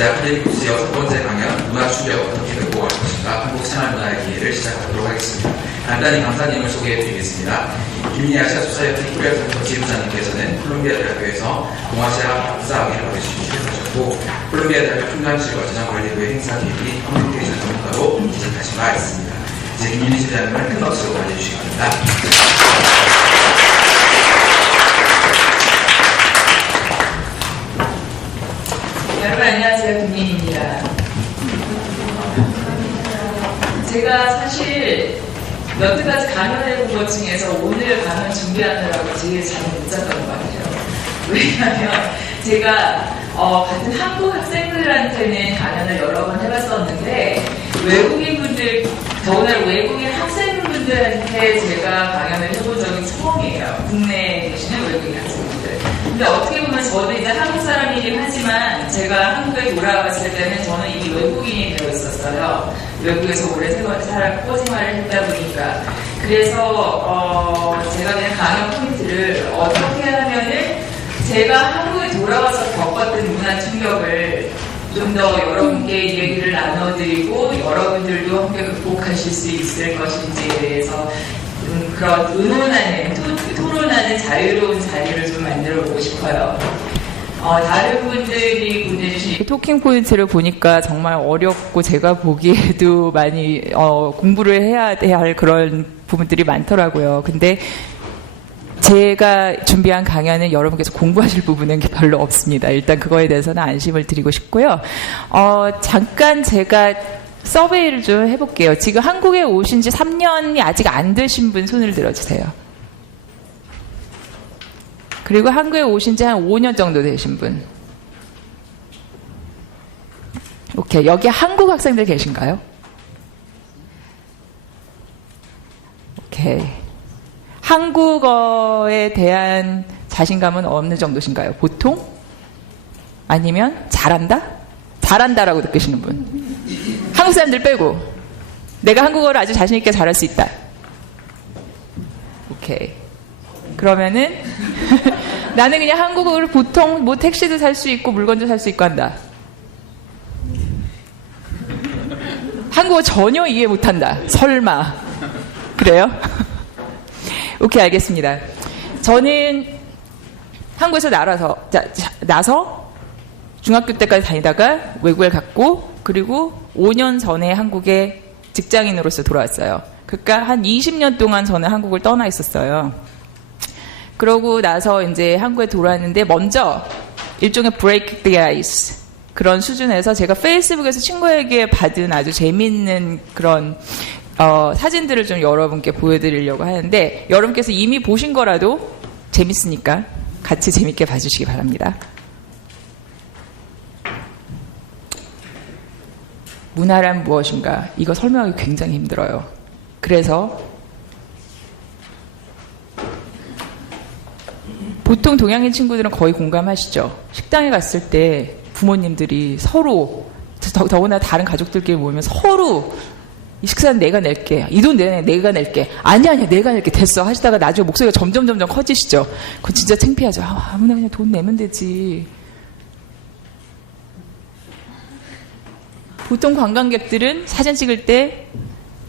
이제 아카데믹 코스 6번째 강연 문화 충격 어떻게 극복할 것인가 한국 생활 문화의 기회를 시작하도록 하겠습니다. 간단히 강사님을 소개해드리겠습니다. 김민희 아시아 소사이어티 코리아 센터 지부장님께서는 콜롬비아 대학교에서 동아시아 박사학위를 받으시고 취득하셨고 콜롬비아 대학교 총장실과 재정관리부의 행사 대비 커뮤니케이션 전문가로 이직하신 바 있습니다. 이제 김민희 소장님을 큰 박수로 맞이해주시기 바랍니다. 여러분 안녕하세요. 김민희입니다. 제가 사실 여태까지 강연해본 것 중에서 오늘 강연 준비하느라고 제일 잠을 못 잤던 것 같아요. 왜냐하면 제가 같은 한국 학생들한테는 강연을 여러 번 해봤었는데 외국인분들, 더구나 외국인 학생분들한테 제가 강연을 해본 적이 처음이에요. 국내에 계시는 외국인 학생분들. 근데 어떻게 보면 저도 이제 한국 사람이긴 하지만 제가 한국에 돌아갔을 때는 저는 이미 외국인이 되어 있었어요. 외국에서 오래 살았고 생활을 했다 보니까. 그래서 제가 그냥 강연 포인트를 어떻게 하면은 제가 한국에 돌아와서 겪었던 문화 충격을 좀 더 여러분께 얘기를 나눠드리고 여러분들도 함께 극복하실 수 있을 것인지에 대해서 그런 의논하는, 토론하는 자유로운 자리를 좀 만들어 보고 싶어요. 다른 분들이 보내주신 토킹 포인트를 보니까 정말 어렵고 제가 보기에도 많이 공부를 해야 할 그런 부분들이 많더라고요. 근데 제가 준비한 강연은 여러분께서 공부하실 부분은 별로 없습니다. 일단 그거에 대해서는 안심을 드리고 싶고요. 잠깐 제가 서베이를 좀 해볼게요. 지금 한국에 오신 지 3년이 아직 안 되신 분 손을 들어주세요. 그리고 한국에 오신 지 한 5년 정도 되신 분. 오케이. 여기 한국 학생들 계신가요? 오케이. 한국어에 대한 자신감은 어느 정도신가요? 보통? 아니면 잘한다? 잘한다라고 느끼시는 분. 한국 사람들 빼고 내가 한국어를 아주 자신 있게 잘할 수 있다. 오케이. 그러면은 나는 그냥 한국어를 보통 뭐 택시도 살 수 있고 물건도 살 수 있고 한다. 한국어 전혀 이해 못한다. 설마. 그래요? 오케이, 알겠습니다. 저는 한국에서 나서 중학교 때까지 다니다가 외국에 갔고 그리고 5년 전에 한국에 직장인으로서 돌아왔어요. 그러니까 한 20년 동안 저는 한국을 떠나 있었어요. 그러고 나서 이제 한국에 돌아왔는데 먼저 일종의 break the ice 그런 수준에서 제가 페이스북에서 친구에게 받은 아주 재미있는 그런 사진들을 좀 여러분께 보여드리려고 하는데 여러분께서 이미 보신 거라도 재밌으니까 같이 재밌게 봐주시기 바랍니다. 문화란 무엇인가? 이거 설명하기 굉장히 힘들어요. 그래서 보통 동양인 친구들은 거의 공감하시죠? 식당에 갔을 때 부모님들이 서로 더구나 다른 가족들끼리 모이면 서로 이 식사는 내가 낼게. 이 돈 내가 낼게. 아니야 내가 낼게. 됐어 하시다가 나중에 목소리가 점점 커지시죠? 그건 진짜 창피하죠. 아무나 그냥 돈 내면 되지. 보통 관광객들은 사진 찍을 때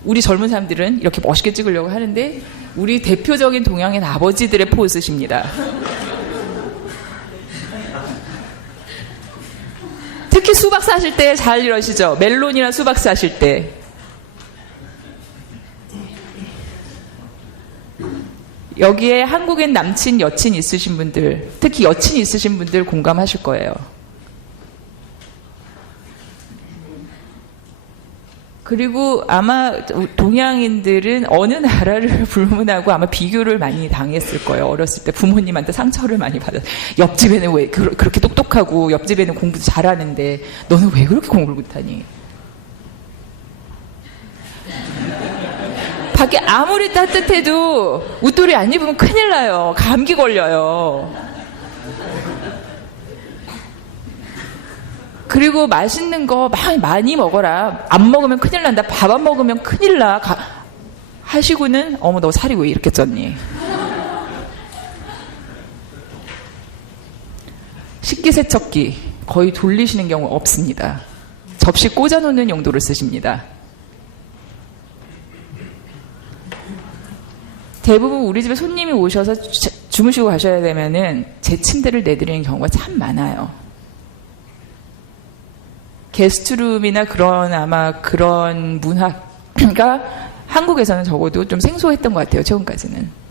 우리 젊은 사람들은 이렇게 멋있게 찍으려고 하는데 우리 대표적인 동양인 아버지들의 포즈십니다. 특히 수박 사실 때 잘 이러시죠? 멜론이나 수박 사실 때. 여기에 한국인 남친, 여친 있으신 분들, 특히 여친 있으신 분들 공감하실 거예요. 그리고 아마 동양인들은 어느 나라를 불문하고 아마 비교를 많이 당했을 거예요. 어렸을 때 부모님한테 상처를 많이 받았어요. 옆집에는 왜 그렇게 똑똑하고 옆집에는 공부도 잘하는데 너는 왜 그렇게 공부를 못하니? 밖에 아무리 따뜻해도 웃돌이 안 입으면 큰일 나요. 감기 걸려요. 그리고 맛있는 거 많이 먹어라. 안 먹으면 큰일 난다. 밥 안 먹으면 큰일 나. 하시고는 어머 너 살이 왜 이렇게 쪘니? 식기세척기 거의 돌리시는 경우 없습니다. 접시 꽂아놓는 용도로 쓰십니다. 대부분 우리 집에 손님이 오셔서 주무시고 가셔야 되면은 제 침대를 내드리는 경우가 참 많아요. 게스트룸이나 그런 아마 그런 문화가 한국에서는 적어도 좀 생소했던 것 같아요. 최근까지는.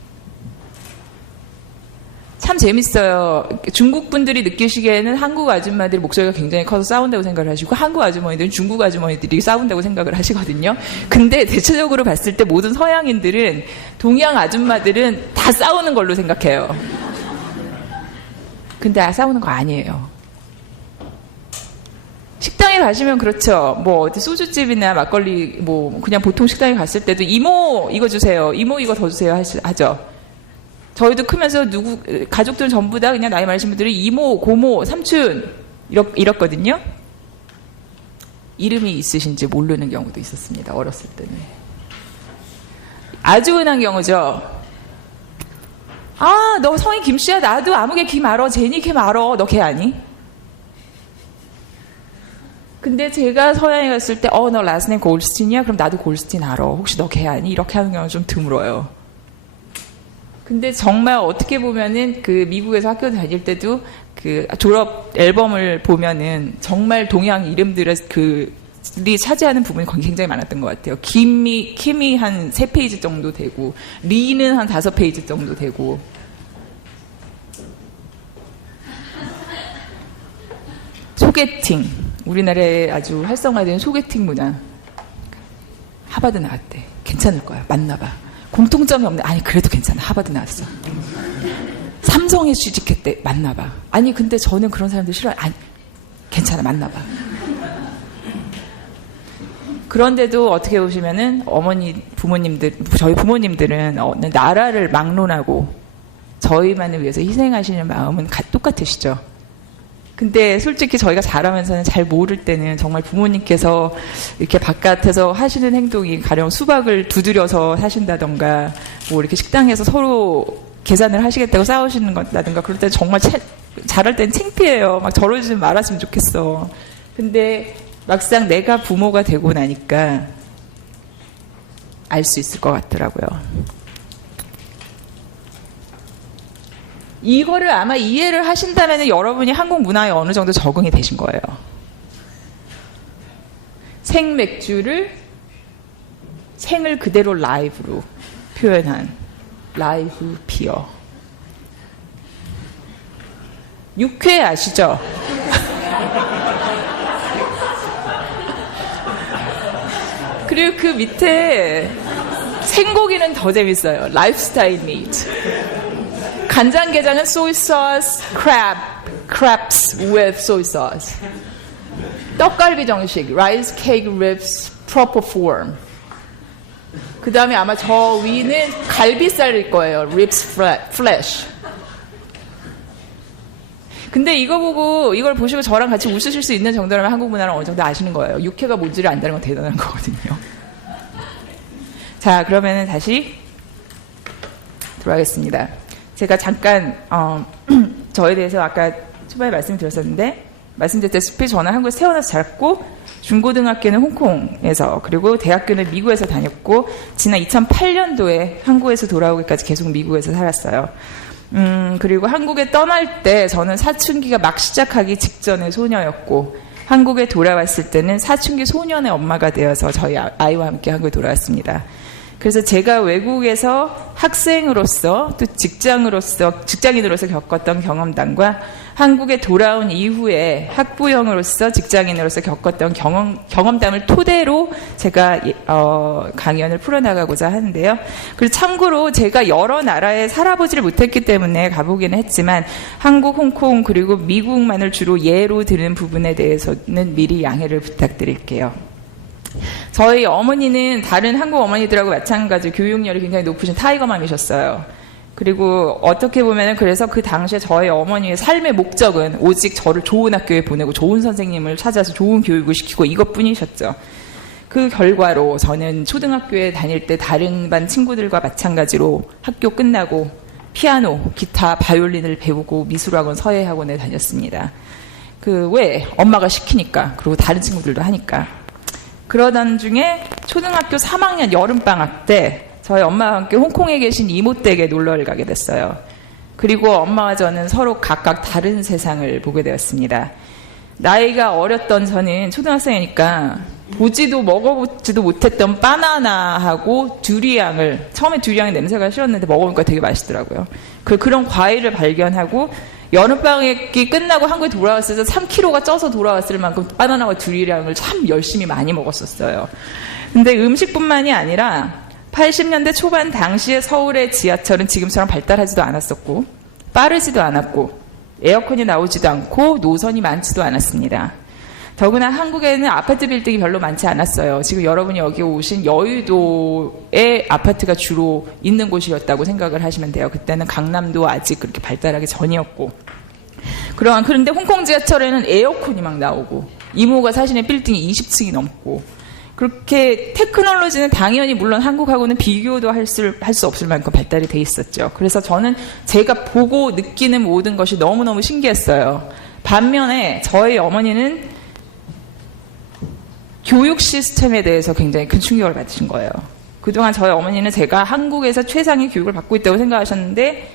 참 재밌어요. 중국 분들이 느끼시기에는 한국 아줌마들이 목소리가 굉장히 커서 싸운다고 생각을 하시고 한국 아주머니들은 중국 아주머니들이 싸운다고 생각을 하시거든요. 근데 대체적으로 봤을 때 모든 서양인들은 동양 아줌마들은 다 싸우는 걸로 생각해요. 근데 싸우는 거 아니에요. 식당에 가시면 그렇죠. 뭐 어디 소주집이나 막걸리 뭐 그냥 보통 식당에 갔을 때도 이모 이거 주세요. 이모 이거 더 주세요 하죠. 저희도 크면서 가족들은 전부 다 그냥 나이 많으신 분들이 이모, 고모, 삼촌 이렇거든요. 이름이 있으신지 모르는 경우도 있었습니다. 어렸을 때는. 아주 흔한 경우죠. 아, 너 성이 김씨야? 나도 아무개 김 알아. 제니 김 알아. 너 걔 아니? 근데 제가 서양에 갔을 때 너 라스네임 골스틴이야? 그럼 나도 골스틴 알아. 혹시 너 걔 아니? 이렇게 하는 경우는 좀 드물어요. 근데 정말 어떻게 보면은 그 미국에서 학교 다닐 때도 그 졸업 앨범을 보면은 정말 동양 이름들의 그들이 차지하는 부분이 굉장히 많았던 것 같아요. 킴이 한 3페이지 정도 되고, 리는 한 5페이지 정도 되고. 소개팅. 우리나라에 아주 활성화된 소개팅 문화. 하버드 나왔대. 괜찮을 거야. 만나봐. 공통점이 없네. 아니 그래도 괜찮아. 하버드 나왔어. 삼성에 취직했대. 만나봐. 아니 근데 저는 그런 사람들 싫어요. 아니 괜찮아. 만나봐. 그런데도 어떻게 보시면은 저희 부모님들은 나라를 막론하고 저희만을 위해서 희생하시는 마음은 똑같으시죠. 근데 솔직히 저희가 자라면서는 잘 모를 때는 정말 부모님께서 이렇게 바깥에서 하시는 행동이 가령 수박을 두드려서 사신다던가 뭐 이렇게 식당에서 서로 계산을 하시겠다고 싸우시는 것라든가 그럴 때 정말 자랄 땐 창피해요. 막 저러지 말았으면 좋겠어. 근데 막상 내가 부모가 되고 나니까 알 수 있을 것 같더라고요. 이거를 아마 이해를 하신다면 여러분이 한국 문화에 어느 정도 적응이 되신 거예요. 생맥주를 생을 그대로 라이브로 표현한 라이브 비어. 육회 아시죠? 그리고 그 밑에 생고기는 더 재밌어요. 라이프스타일 미트. 간장게장은 soy sauce, crabs with soy sauce. 떡갈비 정식, rice cake ribs, proper form. 그 다음에 아마 저 위는 갈비살일 거예요. ribs flesh. 근데 이걸 보시고 저랑 같이 웃으실 수 있는 정도라면 한국 문화를 어느 정도 아시는 거예요. 육회가 뭔지를 안다는 건 대단한 거거든요. 자, 그러면은 다시 들어가겠습니다. 제가 잠깐 저에 대해서 아까 초반에 말씀드렸었는데 말씀드렸다시피 저는 한국에서 태어나서 자랐고 중고등학교는 홍콩에서 그리고 대학교는 미국에서 다녔고 지난 2008년도에 한국에서 돌아오기까지 계속 미국에서 살았어요. 그리고 한국에 떠날 때 저는 사춘기가 막 시작하기 직전의 소녀였고 한국에 돌아왔을 때는 사춘기 소년의 엄마가 되어서 저희 아이와 함께 한국에 돌아왔습니다. 그래서 제가 외국에서 학생으로서 또 직장인으로서 겪었던 경험담과 한국에 돌아온 이후에 학부형으로서 직장인으로서 겪었던 경험담을 토대로 제가 강연을 풀어나가고자 하는데요. 그리고 참고로 제가 여러 나라에 살아보지를 못했기 때문에 가보기는 했지만 한국, 홍콩 그리고 미국만을 주로 예로 드는 부분에 대해서는 미리 양해를 부탁드릴게요. 저희 어머니는 다른 한국 어머니들하고 마찬가지로 교육열이 굉장히 높으신 타이거맘이셨어요. 그리고 어떻게 보면은 그래서 그 당시에 저희 어머니의 삶의 목적은 오직 저를 좋은 학교에 보내고 좋은 선생님을 찾아서 좋은 교육을 시키고 이것뿐이셨죠. 그 결과로 저는 초등학교에 다닐 때 다른 반 친구들과 마찬가지로 학교 끝나고 피아노, 기타, 바이올린을 배우고 미술학원, 서예학원에 다녔습니다. 왜? 엄마가 시키니까. 그리고 다른 친구들도 하니까. 그러던 중에 초등학교 3학년 여름방학 때 저희 엄마와 함께 홍콩에 계신 이모 댁에 놀러를 가게 됐어요. 그리고 엄마와 저는 서로 각각 다른 세상을 보게 되었습니다. 나이가 어렸던 저는 초등학생이니까 보지도 먹어보지도 못했던 바나나하고 두리안을 처음에 두리안의 냄새가 싫었는데 먹어보니까 되게 맛있더라고요. 그런 과일을 발견하고 여름방학이 끝나고 한국에 돌아왔을 때 3kg가 쪄서 돌아왔을 만큼 바나나와 두리안을 참 열심히 많이 먹었었어요. 근데 음식뿐만이 아니라 80년대 초반 당시에 서울의 지하철은 지금처럼 발달하지도 않았었고 빠르지도 않았고 에어컨이 나오지도 않고 노선이 많지도 않았습니다. 더구나 한국에는 아파트 빌딩이 별로 많지 않았어요. 지금 여러분이 여기 오신 여의도에 아파트가 주로 있는 곳이었다고 생각을 하시면 돼요. 그때는 강남도 아직 그렇게 발달하기 전이었고. 그런데 홍콩 지하철에는 에어컨이 막 나오고 이모가 사시는 빌딩이 20층이 넘고 그렇게 테크놀로지는 당연히 물론 한국하고는 비교도 할 수 없을 만큼 발달이 돼 있었죠. 그래서 저는 제가 보고 느끼는 모든 것이 너무너무 신기했어요. 반면에 저희 어머니는 교육 시스템에 대해서 굉장히 큰 충격을 받으신 거예요. 그동안 저희 어머니는 제가 한국에서 최상의 교육을 받고 있다고 생각하셨는데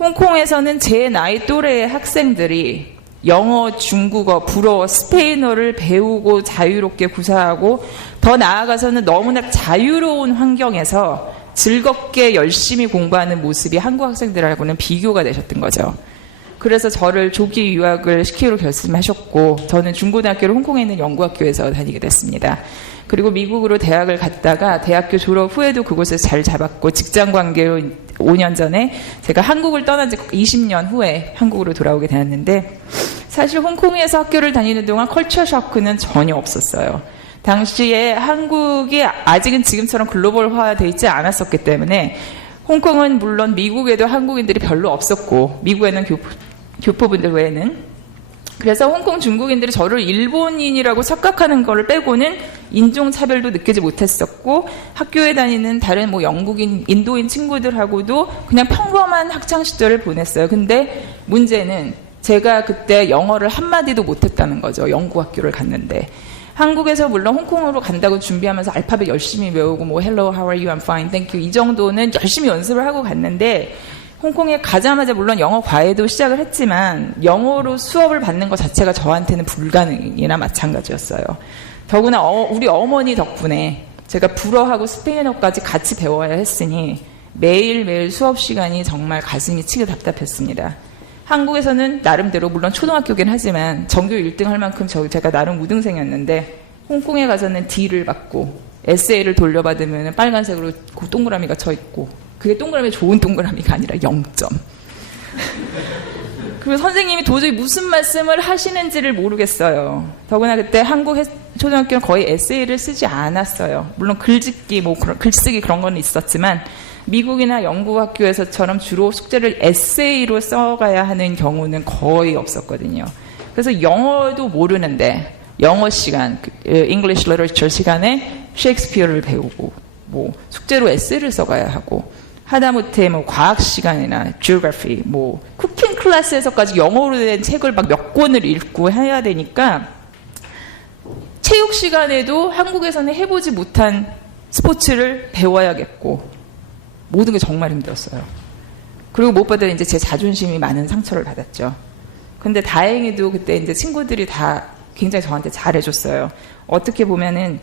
홍콩에서는 제 나이 또래의 학생들이 영어, 중국어, 불어, 스페인어를 배우고 자유롭게 구사하고 더 나아가서는 너무나 자유로운 환경에서 즐겁게 열심히 공부하는 모습이 한국 학생들하고는 비교가 되셨던 거죠. 그래서 저를 조기 유학을 시키기로 결심하셨고 저는 중고등학교를 홍콩에 있는 영구학교에서 다니게 됐습니다. 그리고 미국으로 대학을 갔다가 대학교 졸업 후에도 그곳에서 잘 잡았고 직장 관계로 5년 전에 제가 한국을 떠난 지 20년 후에 한국으로 돌아오게 되었는데 사실 홍콩에서 학교를 다니는 동안 컬처 쇼크는 전혀 없었어요. 당시에 한국이 아직은 지금처럼 글로벌화되어 있지 않았었기 때문에 홍콩은 물론 미국에도 한국인들이 별로 없었고 미국에는 교포분들 외에는 그래서 홍콩 중국인들이 저를 일본인이라고 착각하는 걸 빼고는 인종차별도 느끼지 못했었고 학교에 다니는 다른 영국인, 인도인 친구들하고도 그냥 평범한 학창시절을 보냈어요. 근데 문제는 제가 그때 영어를 한마디도 못했다는 거죠. 영국학교를 갔는데. 한국에서 물론 홍콩으로 간다고 준비하면서 알파벳 열심히 외우고 hello, how are you, I'm fine, thank you 이 정도는 열심히 연습을 하고 갔는데 홍콩에 가자마자 물론 영어 과외도 시작을 했지만 영어로 수업을 받는 것 자체가 저한테는 불가능이나 마찬가지였어요. 더구나 우리 어머니 덕분에 제가 불어하고 스페인어까지 같이 배워야 했으니 매일매일 수업 시간이 정말 가슴이 치게 답답했습니다. 한국에서는 나름대로 물론 초등학교긴 하지만 전교 1등 할 만큼 제가 나름 우등생이었는데 홍콩에 가서는 D를 받고 에세이를 돌려받으면 빨간색으로 그 동그라미가 쳐 있고 그게 동그라미 좋은 동그라미가 아니라 0점. 그리고 선생님이 도저히 무슨 말씀을 하시는지를 모르겠어요. 더구나 그때 한국 초등학교는 거의 에세이를 쓰지 않았어요. 물론 글짓기, 글쓰기 그런 건 있었지만 미국이나 영국 학교에서처럼 주로 숙제를 에세이로 써가야 하는 경우는 거의 없었거든요. 그래서 영어도 모르는데 영어 시간, English Literature 시간에 셰익스피어를 배우고 숙제로 에세이를 써가야 하고 하다못해 과학 시간이나 Geography, 쿠킹 클래스에서까지 영어로 된 책을 막 몇 권을 읽고 해야 되니까 체육 시간에도 한국에서는 해보지 못한 스포츠를 배워야겠고 모든 게 정말 힘들었어요. 그리고 무엇보다 이제 제 자존심이 많은 상처를 받았죠. 근데 다행히도 그때 이제 친구들이 다 굉장히 저한테 잘해줬어요. 어떻게 보면은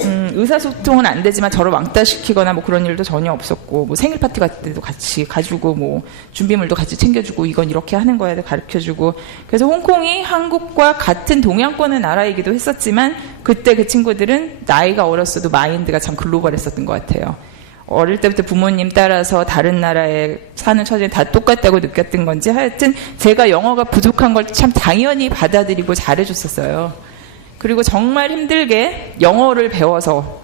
의사소통은 안 되지만 저를 왕따시키거나 그런 일도 전혀 없었고 생일 파티 같을 때도 같이 가지고 준비물도 같이 챙겨주고 이건 이렇게 하는 거야 가르쳐주고 그래서 홍콩이 한국과 같은 동양권의 나라이기도 했었지만 그때 그 친구들은 나이가 어렸어도 마인드가 참 글로벌했었던 것 같아요. 어릴 때부터 부모님 따라서 다른 나라에 사는 처지는 다 똑같다고 느꼈던 건지 하여튼 제가 영어가 부족한 걸 참 당연히 받아들이고 잘해줬었어요. 그리고 정말 힘들게 영어를 배워서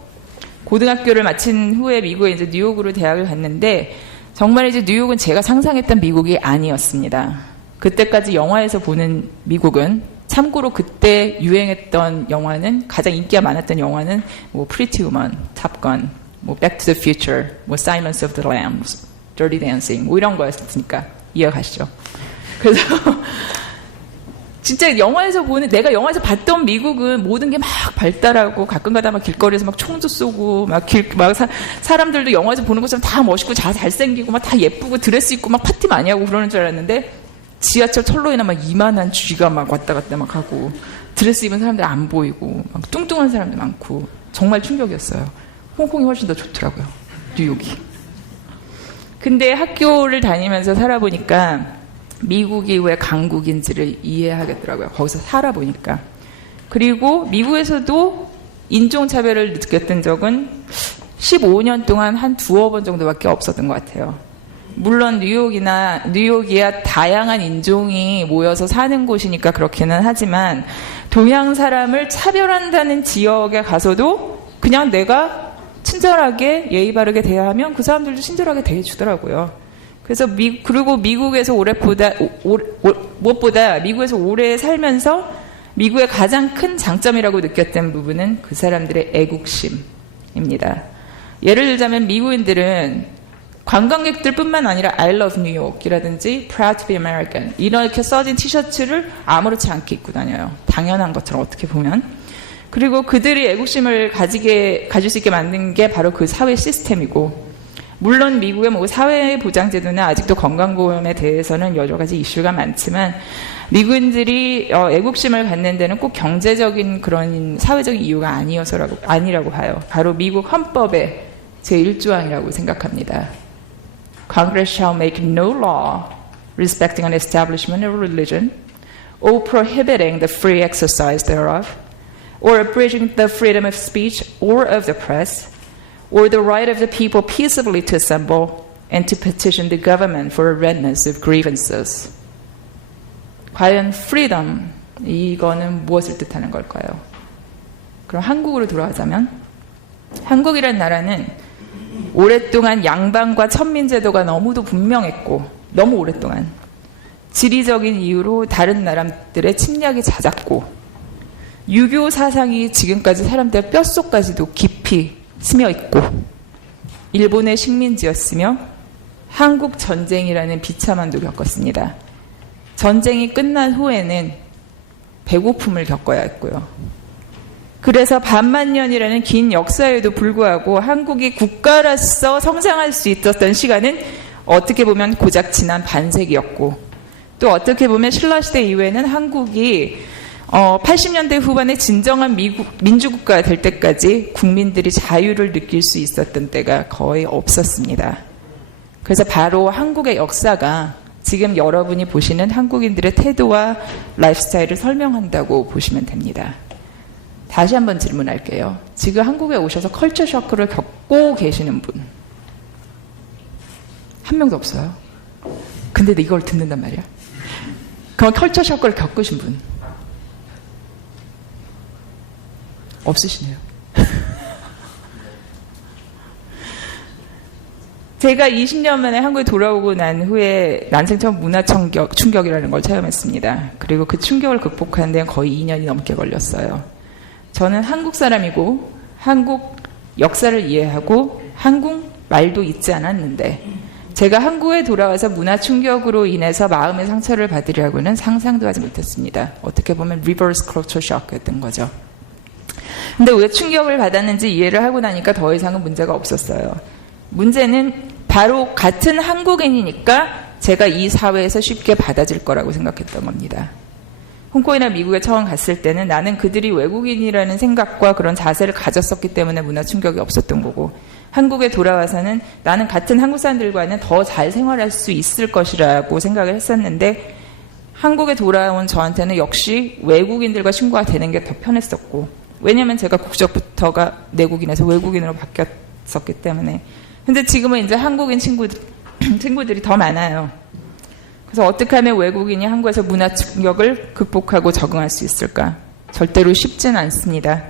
고등학교를 마친 후에 미국에 이제 뉴욕으로 대학을 갔는데 정말 이제 뉴욕은 제가 상상했던 미국이 아니었습니다. 그때까지 영화에서 보는 미국은 참고로 그때 유행했던 영화는 가장 인기가 많았던 영화는 Pretty Woman, Top Gun, Back to the Future, Silence of the Lambs, Dirty Dancing 이런 거였으니까 이어가시죠. 그래서 진짜 영화에서 보는, 내가 영화에서 봤던 미국은 모든 게 막 발달하고 가끔 가다 막 길거리에서 막 총도 쏘고 사람들도 영화에서 보는 것처럼 다 멋있고 다 잘생기고 막 다 예쁘고 드레스 입고 막 파티 많이 하고 그러는 줄 알았는데 지하철 철로에나 막 이만한 쥐가 막 왔다 갔다 막 하고 드레스 입은 사람들 안 보이고 막 뚱뚱한 사람들 많고 정말 충격이었어요. 홍콩이 훨씬 더 좋더라고요. 뉴욕이. 근데 학교를 다니면서 살아보니까 미국이 왜 강국인지를 이해하겠더라고요. 거기서 살아보니까. 그리고 미국에서도 인종차별을 느꼈던 적은 15년 동안 한 두어 번 정도밖에 없었던 것 같아요. 물론 뉴욕이야 다양한 인종이 모여서 사는 곳이니까 그렇기는 하지만 동양 사람을 차별한다는 지역에 가서도 그냥 내가 친절하게 예의 바르게 대하면 그 사람들도 친절하게 대해주더라고요. 그래서 그리고 미국에서 무엇보다 미국에서 오래 살면서 미국의 가장 큰 장점이라고 느꼈던 부분은 그 사람들의 애국심입니다. 예를 들자면 미국인들은 관광객들뿐만 아니라 I love New York이라든지 Proud to be American 이렇게 써진 티셔츠를 아무렇지 않게 입고 다녀요. 당연한 것처럼 어떻게 보면. 그리고 그들이 애국심을 가질 수 있게 만든 게 바로 그 사회 시스템이고 물론 미국의 뭐 사회보장제도나 아직도 건강보험에 대해서는 여러 가지 이슈가 많지만 미국인들이 애국심을 갖는 데는 꼭 경제적인 그런 사회적인 이유가 아니라고 봐요. 바로 미국 헌법의 제1조항이라고 생각합니다. Congress shall make no law respecting an establishment of religion or prohibiting the free exercise thereof or abridging the freedom of speech or of the press or the right of the people peaceably to assemble and to petition the government for a redress of grievances. 과연 freedom, 이거는 무엇을 뜻하는 걸까요? 그럼 한국으로 돌아가자면 한국이란 나라는 오랫동안 양반과 천민제도가 너무도 분명했고 너무 오랫동안 지리적인 이유로 다른 나라들의 침략이 잦았고 유교 사상이 지금까지 사람들의 뼛속까지도 깊이 스며 있고 일본의 식민지였으며 한국 전쟁이라는 비참함도 겪었습니다. 전쟁이 끝난 후에는 배고픔을 겪어야 했고요. 그래서 반만년이라는 긴 역사에도 불구하고 한국이 국가로서 성장할 수 있었던 시간은 어떻게 보면 고작 지난 반세기였고 또 어떻게 보면 신라시대 이후에는 한국이 80년대 후반에 진정한 민주국가가 될 때까지 국민들이 자유를 느낄 수 있었던 때가 거의 없었습니다. 그래서 바로 한국의 역사가 지금 여러분이 보시는 한국인들의 태도와 라이프 스타일을 설명한다고 보시면 됩니다. 다시 한번 질문할게요. 지금 한국에 오셔서 컬처 쇼크를 겪고 계시는 분? 한 명도 없어요. 근데 이걸 듣는단 말이야. 그럼 컬처 쇼크를 겪으신 분? 없으시네요. 제가 20년 만에 한국에 돌아오고 난 후에 난생 처음 문화 충격이라는 걸 체험했습니다. 그리고 그 충격을 극복하는 데는 거의 2년이 넘게 걸렸어요. 저는 한국 사람이고 한국 역사를 이해하고 한국 말도 잊지 않았는데 제가 한국에 돌아와서 문화 충격으로 인해서 마음의 상처를 받으려고는 상상도 하지 못했습니다. 어떻게 보면 리버스 컬처 쇼크였던 거죠. 근데 왜 충격을 받았는지 이해를 하고 나니까 더 이상은 문제가 없었어요. 문제는 바로 같은 한국인이니까 제가 이 사회에서 쉽게 받아질 거라고 생각했던 겁니다. 홍콩이나 미국에 처음 갔을 때는 나는 그들이 외국인이라는 생각과 그런 자세를 가졌었기 때문에 문화 충격이 없었던 거고 한국에 돌아와서는 나는 같은 한국 사람들과는 더 잘 생활할 수 있을 것이라고 생각을 했었는데 한국에 돌아온 저한테는 역시 외국인들과 친구가 되는 게 더 편했었고 왜냐면 제가 국적부터가 내국인에서 외국인으로 바뀌었었기 때문에 근데 지금은 이제 한국인 친구들이 더 많아요. 그래서 어떻게 하면 외국인이 한국에서 문화 충격을 극복하고 적응할 수 있을까? 절대로 쉽지는 않습니다.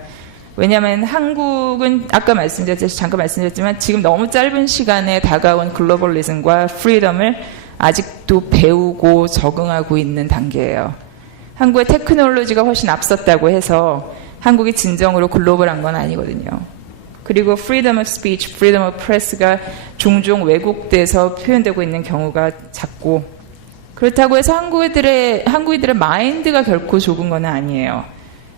왜냐하면 한국은 아까 잠깐 말씀드렸지만 지금 너무 짧은 시간에 다가온 글로벌리즘과 프리덤을 아직도 배우고 적응하고 있는 단계예요. 한국의 테크놀로지가 훨씬 앞섰다고 해서 한국이 진정으로 글로벌한 건 아니거든요. 그리고 freedom of speech, freedom of press가 종종 왜곡돼서 표현되고 있는 경우가 잦고 그렇다고 해서 한국인들의 마인드가 결코 좁은 건 아니에요.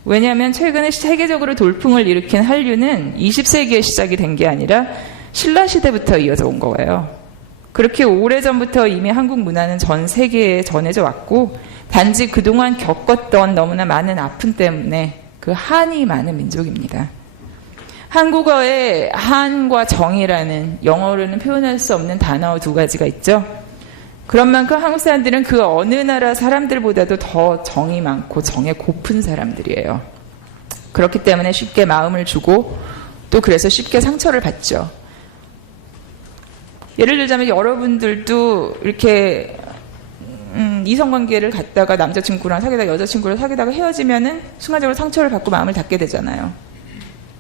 왜냐하면 최근에 세계적으로 돌풍을 일으킨 한류는 20세기에 시작이 된 게 아니라 신라시대부터 이어져 온 거예요. 그렇게 오래전부터 이미 한국 문화는 전 세계에 전해져 왔고, 단지 그동안 겪었던 너무나 많은 아픔 때문에 그 한이 많은 민족입니다. 한국어에 한과 정이라는, 영어로는 표현할 수 없는 단어 두 가지가 있죠. 그런 만큼 한국 사람들은 그 어느 나라 사람들보다도 더 정이 많고 정에 고픈 사람들이에요. 그렇기 때문에 쉽게 마음을 주고 또 그래서 쉽게 상처를 받죠. 예를 들자면 여러분들도 이렇게 이성관계를 갖다가 남자친구랑 사귀다가 여자친구랑 사귀다가 헤어지면은 순간적으로 상처를 받고 마음을 닫게 되잖아요.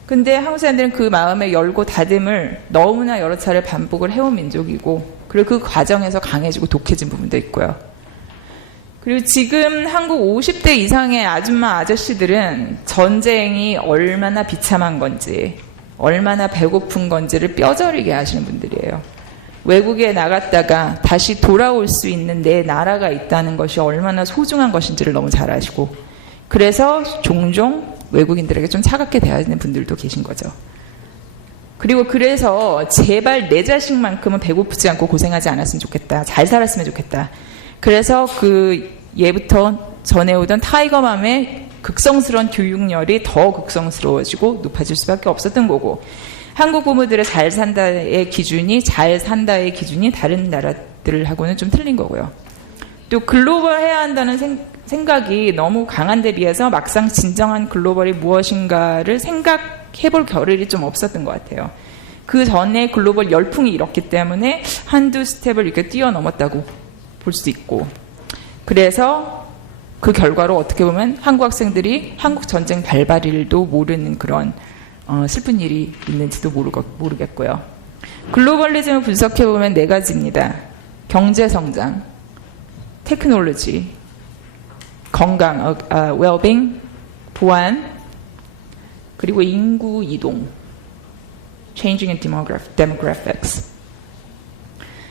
근데 한국 사람들은 그 마음의 열고 닫음을 너무나 여러 차례 반복을 해온 민족이고, 그리고 그 과정에서 강해지고 독해진 부분도 있고요. 그리고 지금 한국 50대 이상의 아줌마 아저씨들은 전쟁이 얼마나 비참한 건지, 얼마나 배고픈 건지를 뼈저리게 아시는 분들이에요. 외국에 나갔다가 다시 돌아올 수 있는 내 나라가 있다는 것이 얼마나 소중한 것인지를 너무 잘 아시고, 그래서 종종 외국인들에게 좀 차갑게 대하는 분들도 계신 거죠. 그리고 그래서 제발 내 자식만큼은 배고프지 않고 고생하지 않았으면 좋겠다. 잘 살았으면 좋겠다. 그래서 그 예부터 전해오던 타이거맘의 극성스러운 교육열이 더 극성스러워지고 높아질 수밖에 없었던 거고, 한국 부모들의 잘 산다의 기준이 다른 나라들하고는 좀 틀린 거고요. 또 글로벌해야 한다는 생각이 너무 강한 데 비해서 막상 진정한 글로벌이 무엇인가를 생각해볼 겨를이 좀 없었던 것 같아요. 그 전에 글로벌 열풍이 일었기 때문에 한두 스텝을 이렇게 뛰어넘었다고 볼 수 있고, 그래서 그 결과로 어떻게 보면 한국 학생들이 한국 전쟁 발발일도 모르는 그런 슬픈 일이 있는지도 모르겠고요. 글로벌리즘을 분석해보면 네 가지입니다. 경제성장, 테크놀로지, 건강, well-being, 보안, 그리고 인구 이동, changing in demographics.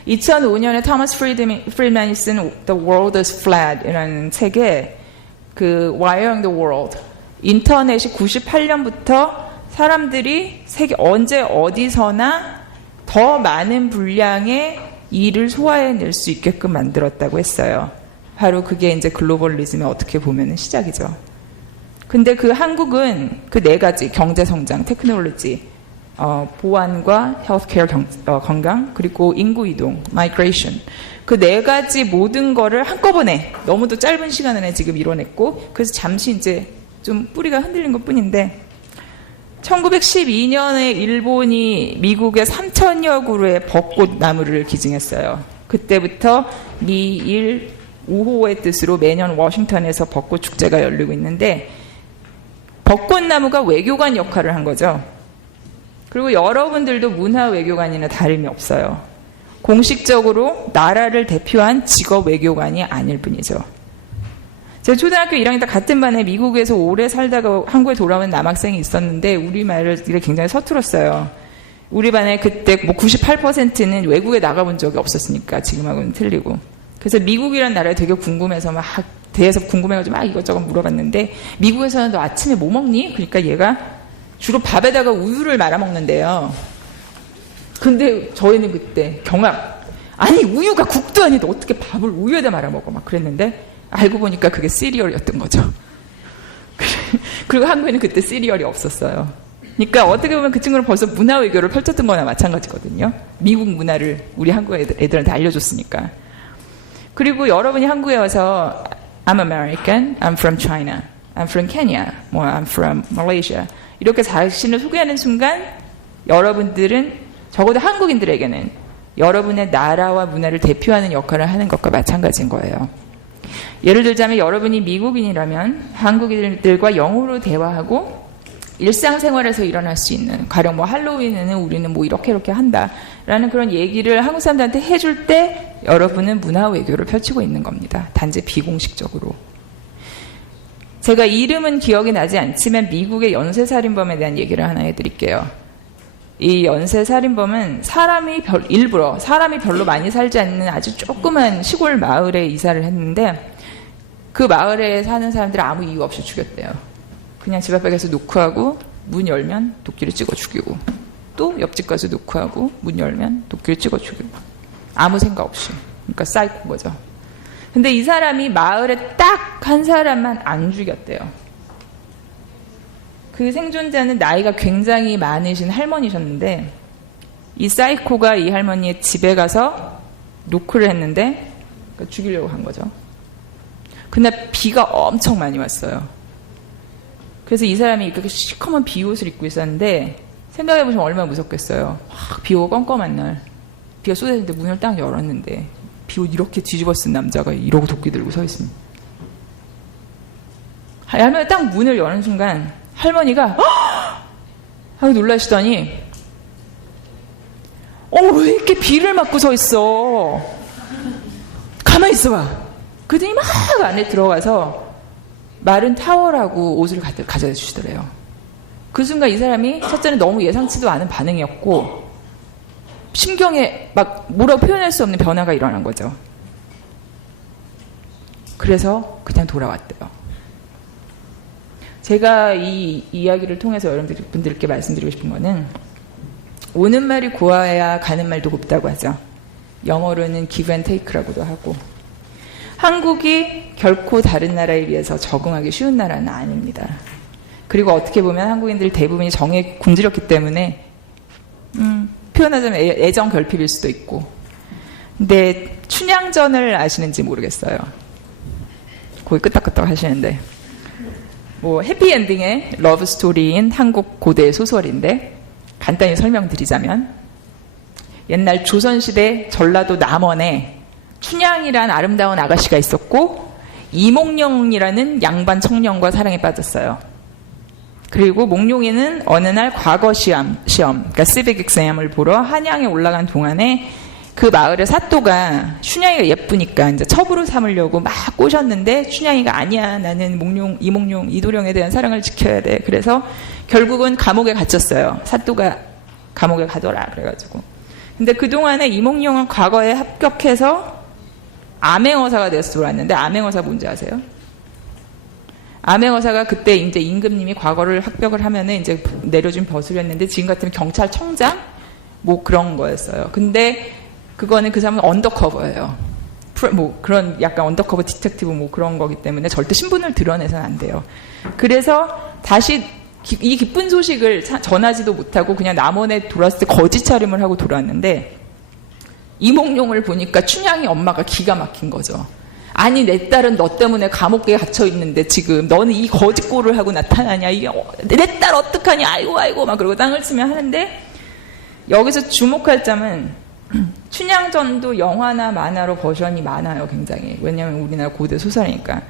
2005년에 토마스 프리드만이 쓴 The World is Flat 이라는 책에 그 Wiring the World, 인터넷이 98년부터 사람들이 세계 언제 어디서나 더 많은 분량의 일을 소화해낼 수 있게끔 만들었다고 했어요. 바로 그게 이제 글로벌리즘의 어떻게 보면 시작이죠. 근데 그 한국은 그 네 가지, 경제성장, 테크놀로지, 보안과 헬스케어 건강, 그리고 인구이동, 마이그레이션, 그 네 가지 모든 거를 한꺼번에 너무도 짧은 시간 안에 지금 이뤄냈고, 그래서 잠시 이제 좀 뿌리가 흔들린 것 뿐인데, 1912년에 일본이 미국에 3,000여 그루의 벚꽃 나무를 기증했어요. 그때부터 미일 우호의 뜻으로 매년 워싱턴에서 벚꽃 축제가 열리고 있는데, 벚꽃나무가 외교관 역할을 한 거죠. 그리고 여러분들도 문화 외교관이나 다름이 없어요. 공식적으로 나라를 대표한 직업 외교관이 아닐 뿐이죠. 제가 초등학교 1학년 때 같은 반에 미국에서 오래 살다가 한국에 돌아오는 남학생이 있었는데 우리말을 굉장히 서툴었어요. 우리 반에 그때 뭐 98%는 외국에 나가본 적이 없었으니까 지금하고는 틀리고. 그래서 미국이라는 나라에 되게 궁금해서 막 대해서 궁금해가지고 막 이것저것 물어봤는데, 미국에서는 너 아침에 뭐 먹니? 그러니까 얘가 주로 밥에다가 우유를 말아 먹는데요. 근데 저희는 그때 경악. 아니 우유가 국도 아닌데 어떻게 밥을 우유에다 말아 먹어? 막 그랬는데 알고 보니까 그게 시리얼이었던 거죠. 그리고 한국에는 그때 시리얼이 없었어요. 그러니까 어떻게 보면 그 친구는 벌써 문화 외교를 펼쳤던 거나 마찬가지거든요. 미국 문화를 우리 한국 애들한테 알려줬으니까. 그리고 여러분이 한국에 와서 I'm American, I'm from China, I'm from Kenya, 뭐 I'm from Malaysia 이렇게 자신을 소개하는 순간 여러분들은 적어도 한국인들에게는 여러분의 나라와 문화를 대표하는 역할을 하는 것과 마찬가지인 거예요. 예를 들자면 여러분이 미국인이라면 한국인들과 영어로 대화하고 일상생활에서 일어날 수 있는, 가령 뭐 할로윈에는 우리는 뭐 이렇게 한다라는 그런 얘기를 한국 사람들한테 해줄 때 여러분은 문화 외교를 펼치고 있는 겁니다. 단지 비공식적으로. 제가 이름은 기억이 나지 않지만 미국의 연쇄살인범에 대한 얘기를 하나 해드릴게요. 이 연쇄살인범은 일부러 사람이 별로 많이 살지 않는 아주 조그만 시골 마을에 이사를 했는데 그 마을에 사는 사람들을 아무 이유 없이 죽였대요. 그냥 집 앞에 가서 노크하고 문 열면 도끼를 찍어 죽이고 또 옆집 가서 노크하고 문 열면 도끼를 찍어 죽이고 아무 생각 없이. 그러니까 사이코인 거죠. 근데 이 사람이 마을에 딱 한 사람만 안 죽였대요. 그 생존자는 나이가 굉장히 많으신 할머니셨는데 이 사이코가 이 할머니의 집에 가서 노크를 했는데 그러니까 죽이려고 한 거죠. 근데 비가 엄청 많이 왔어요. 그래서 이 사람이 이렇게 시커먼 비옷을 입고 있었는데 생각해보시면 얼마나 무섭겠어요. 비 오고 껌껌한 날 비가 쏟아지는데 문을 딱 열었는데 비옷 이렇게 뒤집어 쓴 남자가 이러고 도끼 들고 서 있습니다. 할머니가 딱 문을 여는 순간 할머니가 하고 놀라시더니 왜 이렇게 비를 맞고 서 있어? 가만히 있어봐. 그랬더니 막 안에 들어가서 마른 타월하고 옷을 가져다 주시더래요. 그 순간 이 사람이 첫째는 너무 예상치도 않은 반응이었고 심경에 막 뭐라고 표현할 수 없는 변화가 일어난 거죠. 그래서 그냥 돌아왔대요. 제가 이 이야기를 통해서 여러분들께 말씀드리고 싶은 거는 오는 말이 고와야 가는 말도 곱다고 하죠. 영어로는 give and take라고도 하고 한국이 결코 다른 나라에 비해서 적응하기 쉬운 나라는 아닙니다. 그리고 어떻게 보면 한국인들 대부분이 정에 굶주렸기 때문에 표현하자면 애정 결핍일 수도 있고 근데 춘향전을 아시는지 모르겠어요. 거기 끄떡끄떡 하시는데 뭐 해피엔딩의 러브 스토리인 한국 고대 소설인데 간단히 설명드리자면 옛날 조선시대 전라도 남원에 춘향이란 아름다운 아가씨가 있었고 이몽룡이라는 양반 청년과 사랑에 빠졌어요. 그리고 몽룡이는 어느 날 과거 시험 그러니까 시빅 exam을 보러 한양에 올라간 동안에 그 마을의 사또가 춘향이가 예쁘니까 이제 첩으로 삼으려고 막 꼬셨는데 춘향이가 아니야 나는 이몽룡 이도령에 대한 사랑을 지켜야 돼. 그래서 결국은 감옥에 갇혔어요. 사또가 감옥에 가둬라 그래가지고. 근데 그동안에 이몽룡은 과거에 합격해서 암행어사가 돼서 들어왔는데 암행어사 뭔지 아세요? 암행어사가 그때 이제 임금님이 과거를 합격을 하면은 이제 내려준 벼슬을 했는데 지금 같으면 경찰청장 뭐 그런 거였어요. 근데 그거는 그 사람은 언더커버예요. 뭐 그런 약간 언더커버 디텍티브 뭐 그런 거기 때문에 절대 신분을 드러내서는 안 돼요. 그래서 다시 이 기쁜 소식을 전하지도 못하고 그냥 남원에 돌아왔을 때 거짓 차림을 하고 돌아왔는데 이몽룡을 보니까 춘향이 엄마가 기가 막힌 거죠. 아니 내 딸은 너 때문에 감옥에 갇혀 있는데 지금 너는 이 거짓 꼴을 하고 나타나냐 이게 내 딸 어떡하냐 아이고 막 그러고 땅을 치며 하는데 여기서 주목할 점은 춘향전도 영화나 만화로 버전이 많아요. 굉장히. 왜냐하면 우리나라 고대 소설이니까.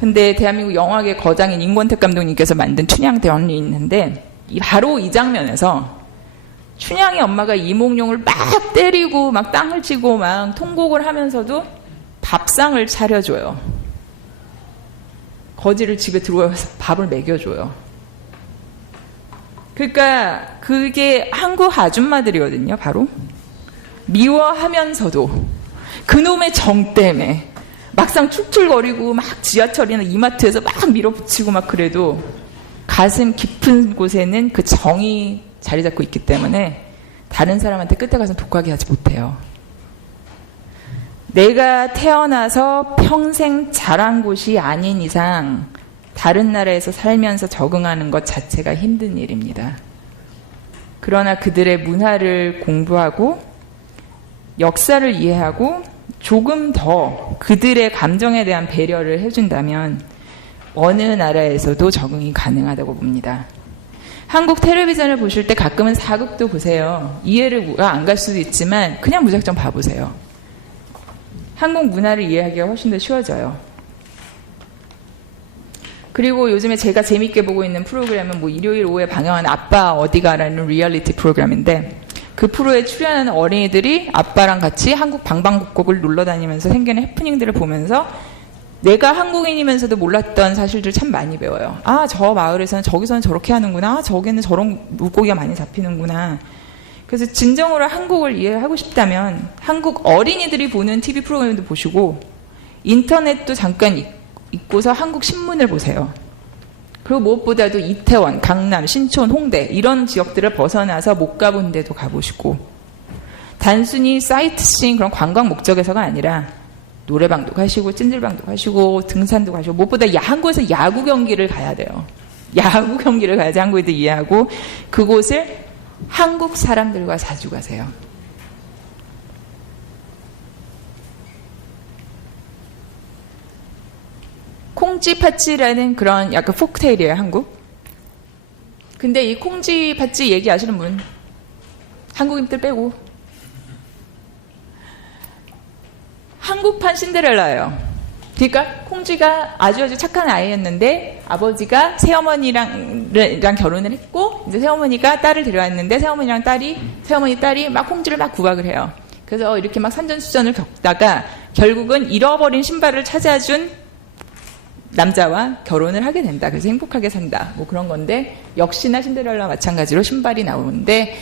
근데 대한민국 영화계 거장인 임권택 감독님께서 만든 춘향전이 있는데 바로 이 장면에서 춘향이 엄마가 이몽룡을 막 때리고 막 땅을 치고 막 통곡을 하면서도 밥상을 차려줘요. 거지를 집에 들어와서 밥을 먹여줘요. 그러니까 그게 한국 아줌마들이거든요. 바로. 미워하면서도 그놈의 정 때문에 막상 툴툴거리고 막 지하철이나 이마트에서 막 밀어붙이고 막 그래도 가슴 깊은 곳에는 그 정이 자리 잡고 있기 때문에 다른 사람한테 끝에 가서 독하게 하지 못해요. 내가 태어나서 평생 자란 곳이 아닌 이상 다른 나라에서 살면서 적응하는 것 자체가 힘든 일입니다. 그러나 그들의 문화를 공부하고 역사를 이해하고 조금 더 그들의 감정에 대한 배려를 해준다면 어느 나라에서도 적응이 가능하다고 봅니다. 한국 텔레비전을 보실 때 가끔은 사극도 보세요. 이해가 안 갈 수도 있지만 그냥 무작정 봐보세요. 한국 문화를 이해하기가 훨씬 더 쉬워져요. 그리고 요즘에 제가 재밌게 보고 있는 프로그램은 뭐 일요일 오후에 방영하는 아빠 어디가라는 리얼리티 프로그램인데 그 프로에 출연하는 어린이들이 아빠랑 같이 한국 방방곡곡을 놀러다니면서 생기는 해프닝들을 보면서 내가 한국인이면서도 몰랐던 사실들 참 많이 배워요. 아, 저 마을에서는 저기서는 저렇게 하는구나. 저기는 저런 물고기가 많이 잡히는구나. 그래서 진정으로 한국을 이해하고 싶다면 한국 어린이들이 보는 TV 프로그램도 보시고 인터넷도 잠깐 읽고서 한국 신문을 보세요. 그리고 무엇보다도 이태원, 강남, 신촌, 홍대 이런 지역들을 벗어나서 못 가본 데도 가보시고 단순히 사이트싱 그런 관광 목적에서가 아니라 노래방도 가시고 찜질방도 가시고 등산도 가시고 무엇보다 한국에서 야구 경기를 가야 돼요. 야구 경기를 가야지 한국인들 이해하고 그곳을 한국 사람들과 자주 가세요. 콩쥐팥쥐라는 그런 약간 포크테일이에요, 한국. 근데 이 콩쥐팥쥐 얘기 아시는 분? 한국인들 빼고. 한국판 신데렐라예요. 그러니까 콩쥐가 아주 착한 아이였는데 아버지가 새어머니랑 결혼을 했고 이제 새어머니가 딸을 데려왔는데 새어머니 딸이 막 콩쥐를 막 구박을 해요. 그래서 이렇게 막 산전수전을 겪다가 결국은 잃어버린 신발을 찾아준 남자와 결혼을 하게 된다. 그래서 행복하게 산다. 뭐 그런 건데 역시나 신데렐라 마찬가지로 신발이 나오는데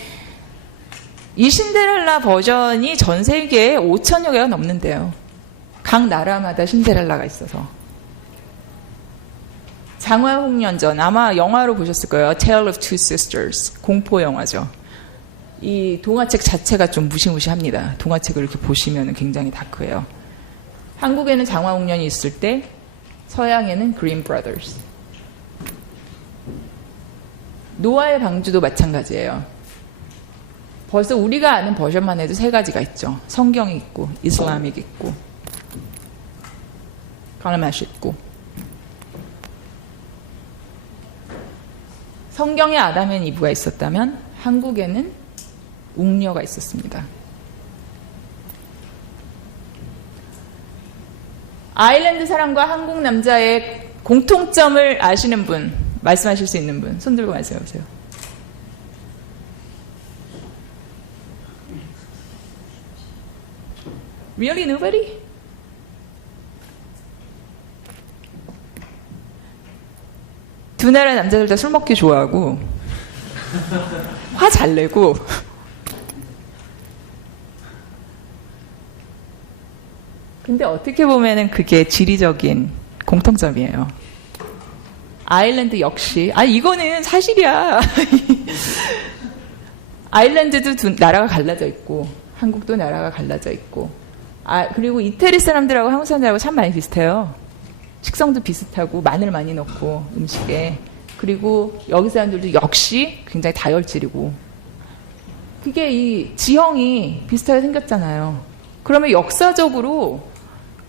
이 신데렐라 버전이 전 세계에 5천여 개가 넘는데요. 각 나라마다 신데렐라가 있어서. 장화홍련전 아마 영화로 보셨을 거예요. Tale of Two Sisters 공포 영화죠. 이 동화책 자체가 좀 무시무시합니다. 동화책을 이렇게 보시면 굉장히 다크해요. 한국에는 장화홍련이 있을 때 서양에는 그린 브라더스. 노아의 방주도 마찬가지예요. 벌써 우리가 아는 버전만 해도 3가지가 있죠. 성경이 있고 이슬람이 있고 가나맛이 있고. 성경에 아담 앤 이브가 있었다면 한국에는 웅녀가 있었습니다. 아일랜드 사람과 한국 남자의 공통점을 아시는 분, 말씀하실 수 있는 분, 손 들고 말씀해보세요. Really nobody? 두 나라 남자들 다 술 먹기 좋아하고 화 잘 내고 근데 어떻게 보면은 그게 지리적인 공통점이에요. 아일랜드 역시 이거는 사실이야. 아일랜드도 두 나라가 갈라져 있고 한국도 나라가 갈라져 있고 그리고 이태리 사람들하고 한국 사람들하고 참 많이 비슷해요. 식성도 비슷하고 마늘 많이 넣고 음식에. 그리고 여기 사람들도 역시 굉장히 다혈질이고. 그게 이 지형이 비슷하게 생겼잖아요. 그러면 역사적으로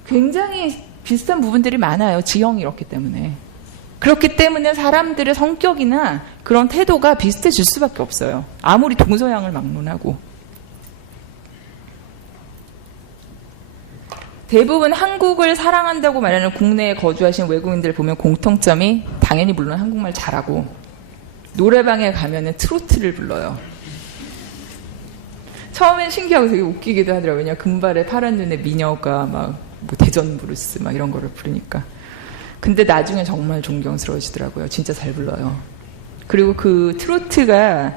굉장히 비슷한 부분들이 많아요. 지형이 이렇기 때문에. 그렇기 때문에 사람들의 성격이나 그런 태도가 비슷해질 수밖에 없어요. 아무리 동서양을 막론하고. 대부분 한국을 사랑한다고 말하는 국내에 거주하신 외국인들 보면 공통점이 당연히 물론 한국말 잘하고 노래방에 가면은 트로트를 불러요. 처음엔 신기하고 되게 웃기기도 하더라고요. 왜냐면 금발의 파란 눈의 미녀가 막 뭐 대전 브루스 막 이런 거를 부르니까. 근데 나중에 정말 존경스러워지더라고요. 진짜 잘 불러요. 그리고 그 트로트가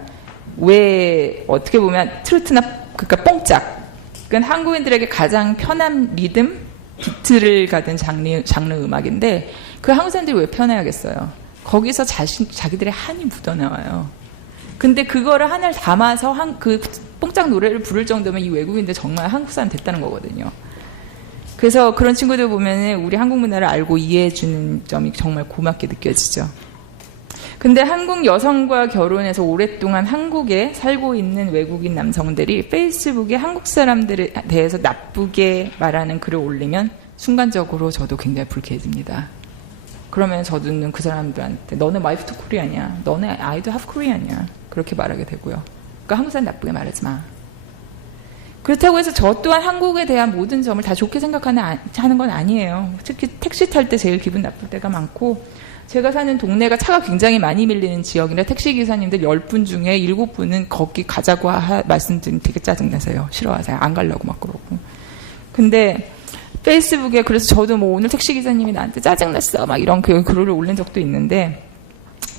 왜 어떻게 보면 트로트나 그러니까 뽕짝 그러니까 한국인들에게 가장 편한 리듬, 비트를 가진 장르 음악인데 그 한국 사람들이 왜 편해하겠어요? 거기서 자기들의 한이 묻어나와요. 근데 그거를 한을 담아서 그 뽕짝 노래를 부를 정도면 이 외국인들 정말 한국 사람 됐다는 거거든요. 그래서 그런 친구들 보면은 우리 한국 문화를 알고 이해해주는 점이 정말 고맙게 느껴지죠. 근데 한국 여성과 결혼해서 오랫동안 한국에 살고 있는 외국인 남성들이 페이스북에 한국 사람들에 대해서 나쁘게 말하는 글을 올리면 순간적으로 저도 굉장히 불쾌해집니다. 그러면 저는 그 사람들한테 너는 와이프 투 코리아냐? 너는 아이도 하프 코리아냐? 그렇게 말하게 되고요. 그러니까 한국 사람 나쁘게 말하지 마. 그렇다고 해서 저 또한 한국에 대한 모든 점을 다 좋게 하는 건 아니에요. 특히 택시 탈 때 제일 기분 나쁠 때가 많고 제가 사는 동네가 차가 굉장히 많이 밀리는 지역이라 택시기사님들 10분 중에 7분은 거기 가자고 말씀드리면 되게 짜증나세요. 싫어하세요. 안 가려고 막 그러고. 근데 페이스북에 그래서 저도 뭐 오늘 택시기사님이 나한테 짜증났어 막 이런 글을 올린 적도 있는데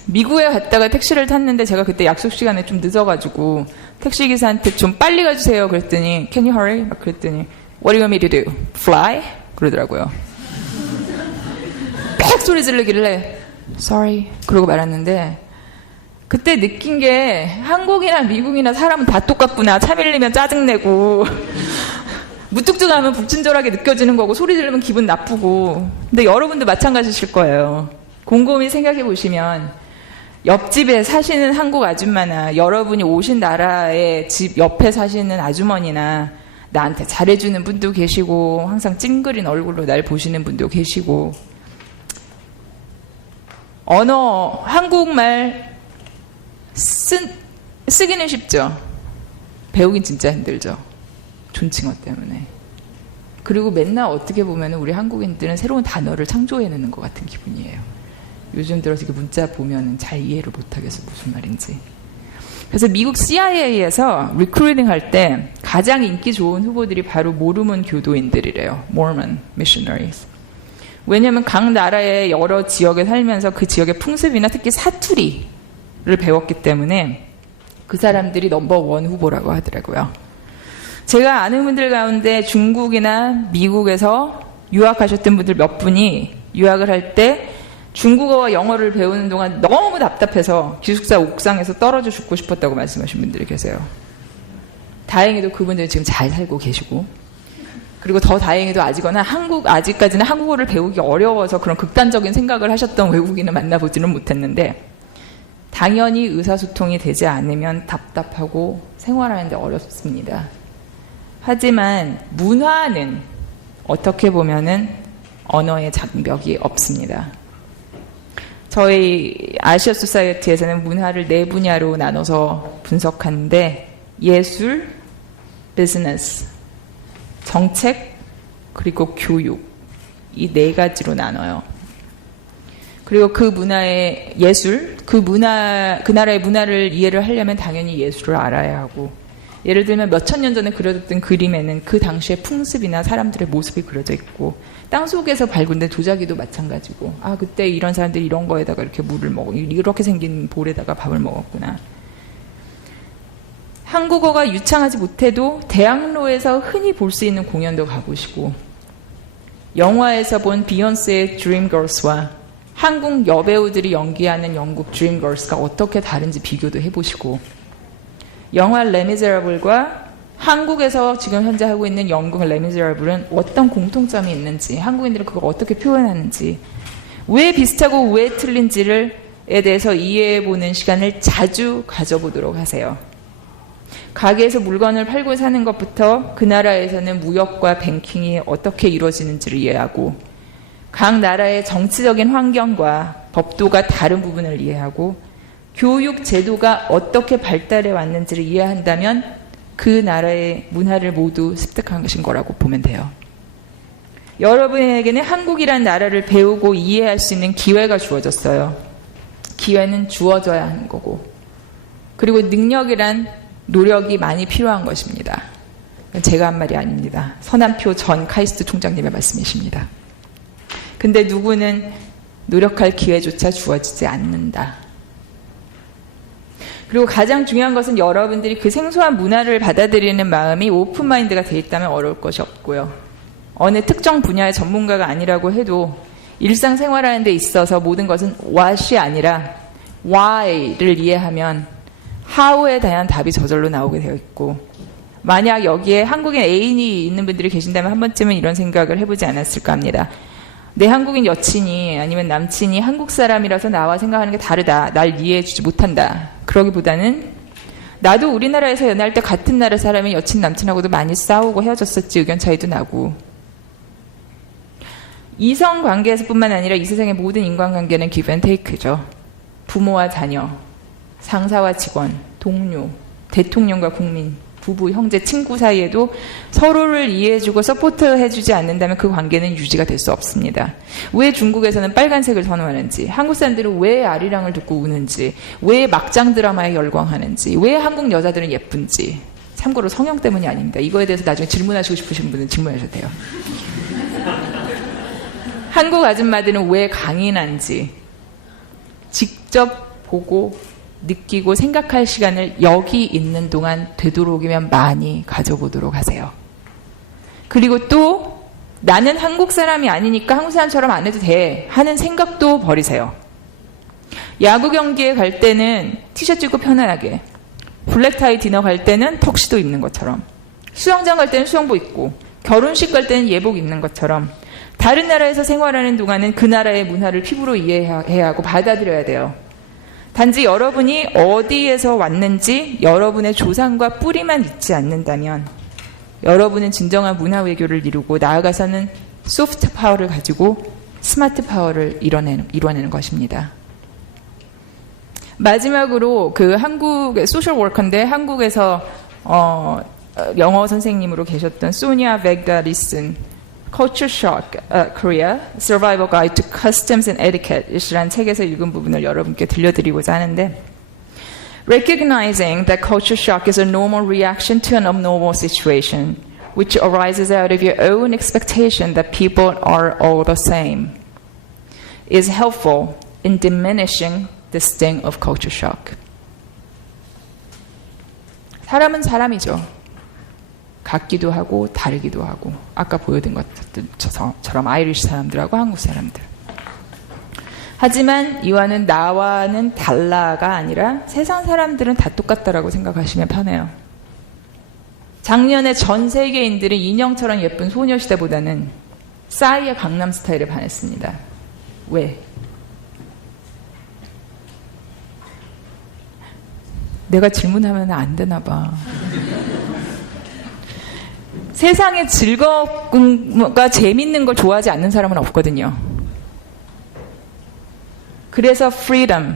미국에 갔다가 택시를 탔는데 제가 그때 약속 시간에 좀 늦어가지고 택시기사한테 좀 빨리 가주세요. 그랬더니 Can you hurry? 막 그랬더니 What do you want me to do? Fly? 그러더라고요. 빽 소리 지르길래 Sorry. 그러고 말았는데 그때 느낀 게 한국이나 미국이나 사람은 다 똑같구나. 차 밀리면 짜증내고 무뚝뚝하면 불친절하게 느껴지는 거고 소리 지르면 기분 나쁘고. 근데 여러분도 마찬가지실 거예요. 곰곰이 생각해 보시면 옆집에 사시는 한국 아줌마나 여러분이 오신 나라의 집 옆에 사시는 아주머니나 나한테 잘해주는 분도 계시고 항상 찡그린 얼굴로 날 보시는 분도 계시고 언어 한국말 쓰기는 쉽죠. 배우긴 진짜 힘들죠. 존칭어 때문에. 그리고 맨날 어떻게 보면 우리 한국인들은 새로운 단어를 창조해내는 것 같은 기분이에요. 요즘 들어서 이렇게 문자 보면 잘 이해를 못하겠어 무슨 말인지. 그래서 미국 CIA에서 리크루팅 할 때 가장 인기 좋은 후보들이 바로 모르몬 교도인들이래요. Mormon missionaries. 왜냐하면 각 나라의 여러 지역에 살면서 그 지역의 풍습이나 특히 사투리를 배웠기 때문에 그 사람들이 넘버1 후보라고 하더라고요. 제가 아는 분들 가운데 중국이나 미국에서 유학하셨던 분들 몇 분이 유학을 할 때 중국어와 영어를 배우는 동안 너무 답답해서 기숙사 옥상에서 떨어져 죽고 싶었다고 말씀하신 분들이 계세요. 다행히도 그분들이 지금 잘 살고 계시고 그리고 더 다행히도 아직까지는 한국어를 배우기 어려워서 그런 극단적인 생각을 하셨던 외국인을 만나보지는 못했는데 당연히 의사소통이 되지 않으면 답답하고 생활하는데 어렵습니다. 하지만 문화는 어떻게 보면은 언어의 장벽이 없습니다. 저희 아시아 소사이어티에서는 문화를 4분야로 나눠서 분석하는데 예술, 비즈니스, 정책, 그리고 교육 이 4가지로 나눠요. 그리고 그 문화의 예술, 그 나라의 문화를 이해를 하려면 당연히 예술을 알아야 하고 예를 들면 몇천 년 전에 그려졌던 그림에는 그 당시의 풍습이나 사람들의 모습이 그려져 있고 땅속에서 발굴된 도자기도 마찬가지고 그때 이런 사람들이 이런 거에다가 이렇게 물을 먹고 이렇게 생긴 볼에다가 밥을 먹었구나. 한국어가 유창하지 못해도 대학로에서 흔히 볼 수 있는 공연도 가보시고 영화에서 본 비욘세의 드림걸스와 한국 여배우들이 연기하는 영국 드림걸스가 어떻게 다른지 비교도 해보시고 영화 레미제라블과 한국에서 지금 현재 하고 있는 영국 레미제라블은 어떤 공통점이 있는지 한국인들은 그걸 어떻게 표현하는지 왜 비슷하고 왜 틀린지에 대해서 이해해보는 시간을 자주 가져보도록 하세요. 가게에서 물건을 팔고 사는 것부터 그 나라에서는 무역과 뱅킹이 어떻게 이루어지는지를 이해하고 각 나라의 정치적인 환경과 법도가 다른 부분을 이해하고 교육 제도가 어떻게 발달해 왔는지를 이해한다면 그 나라의 문화를 모두 습득한 것인 거라고 보면 돼요. 여러분에게는 한국이란 나라를 배우고 이해할 수 있는 기회가 주어졌어요. 기회는 주어져야 하는 거고 그리고 능력이란 노력이 많이 필요한 것입니다. 제가 한 말이 아닙니다. 서남표 전 카이스트 총장님의 말씀이십니다. 근데 누구는 노력할 기회조차 주어지지 않는다. 그리고 가장 중요한 것은 여러분들이 그 생소한 문화를 받아들이는 마음이 오픈마인드가 돼 있다면 어려울 것이 없고요. 어느 특정 분야의 전문가가 아니라고 해도 일상생활하는 데 있어서 모든 것은 what이 아니라 why를 이해하면 how에 대한 답이 저절로 나오게 되어 있고 만약 여기에 한국인 애인이 있는 분들이 계신다면 한 번쯤은 이런 생각을 해보지 않았을까 합니다. 내 한국인 여친이 아니면 남친이 한국 사람이라서 나와 생각하는 게 다르다. 날 이해해주지 못한다. 그러기보다는 나도 우리나라에서 연애할 때 같은 나라 사람의 여친 남친하고도 많이 싸우고 헤어졌었지. 의견 차이도 나고. 이성 관계에서뿐만 아니라 이 세상의 모든 인간관계는 give and take죠. 부모와 자녀, 상사와 직원, 동료, 대통령과 국민, 부부, 형제, 친구 사이에도 서로를 이해해주고 서포트해주지 않는다면 그 관계는 유지가 될 수 없습니다. 왜 중국에서는 빨간색을 선호하는지, 한국 사람들은 왜 아리랑을 듣고 우는지, 왜 막장 드라마에 열광하는지, 왜 한국 여자들은 예쁜지. 참고로 성형 때문이 아닙니다. 이거에 대해서 나중에 질문하시고 싶으신 분은 질문하셔도 돼요. 한국 아줌마들은 왜 강인한지, 직접 보고 느끼고 생각할 시간을 여기 있는 동안 되도록이면 많이 가져보도록 하세요. 그리고 또 나는 한국 사람이 아니니까 한국 사람처럼 안 해도 돼 하는 생각도 버리세요. 야구 경기에 갈 때는 티셔츠 입고 편안하게, 블랙타이 디너 갈 때는 턱시도 입는 것처럼, 수영장 갈 때는 수영복 입고, 결혼식 갈 때는 예복 입는 것처럼 다른 나라에서 생활하는 동안은 그 나라의 문화를 피부로 이해해야 하고 받아들여야 돼요. 단지 여러분이 어디에서 왔는지 여러분의 조상과 뿌리만 잊지 않는다면 여러분은 진정한 문화 외교를 이루고 나아가서는 소프트 파워를 가지고 스마트 파워를 이뤄내는 것입니다. 마지막으로 그 한국의 소셜 워커인데 한국에서 영어 선생님으로 계셨던 소니아 벡다리슨 Culture Shock Korea Survival Guide to Customs and Etiquette 이라는 책에서 읽은 부분을 여러분께 들려드리고자 하는데 Recognizing that culture shock is a normal reaction to an abnormal situation which arises out of your own expectation that people are all the same is helpful in diminishing the sting of culture shock. 사람은 사람이죠. 같기도 하고 다르기도 하고 아까 보여드린 것처럼 아이리시 사람들하고 한국 사람들. 하지만 이와는 나와는 달라가 아니라 세상 사람들은 다 똑같다라고 생각하시면 편해요. 작년에 전 세계인들은 인형처럼 예쁜 소녀시대보다는 싸이의 강남스타일에 반했습니다. 왜? 내가 질문하면 안 되나 봐. 세상에 즐거움과 재밌는 걸 좋아하지 않는 사람은 없거든요. 그래서 freedom,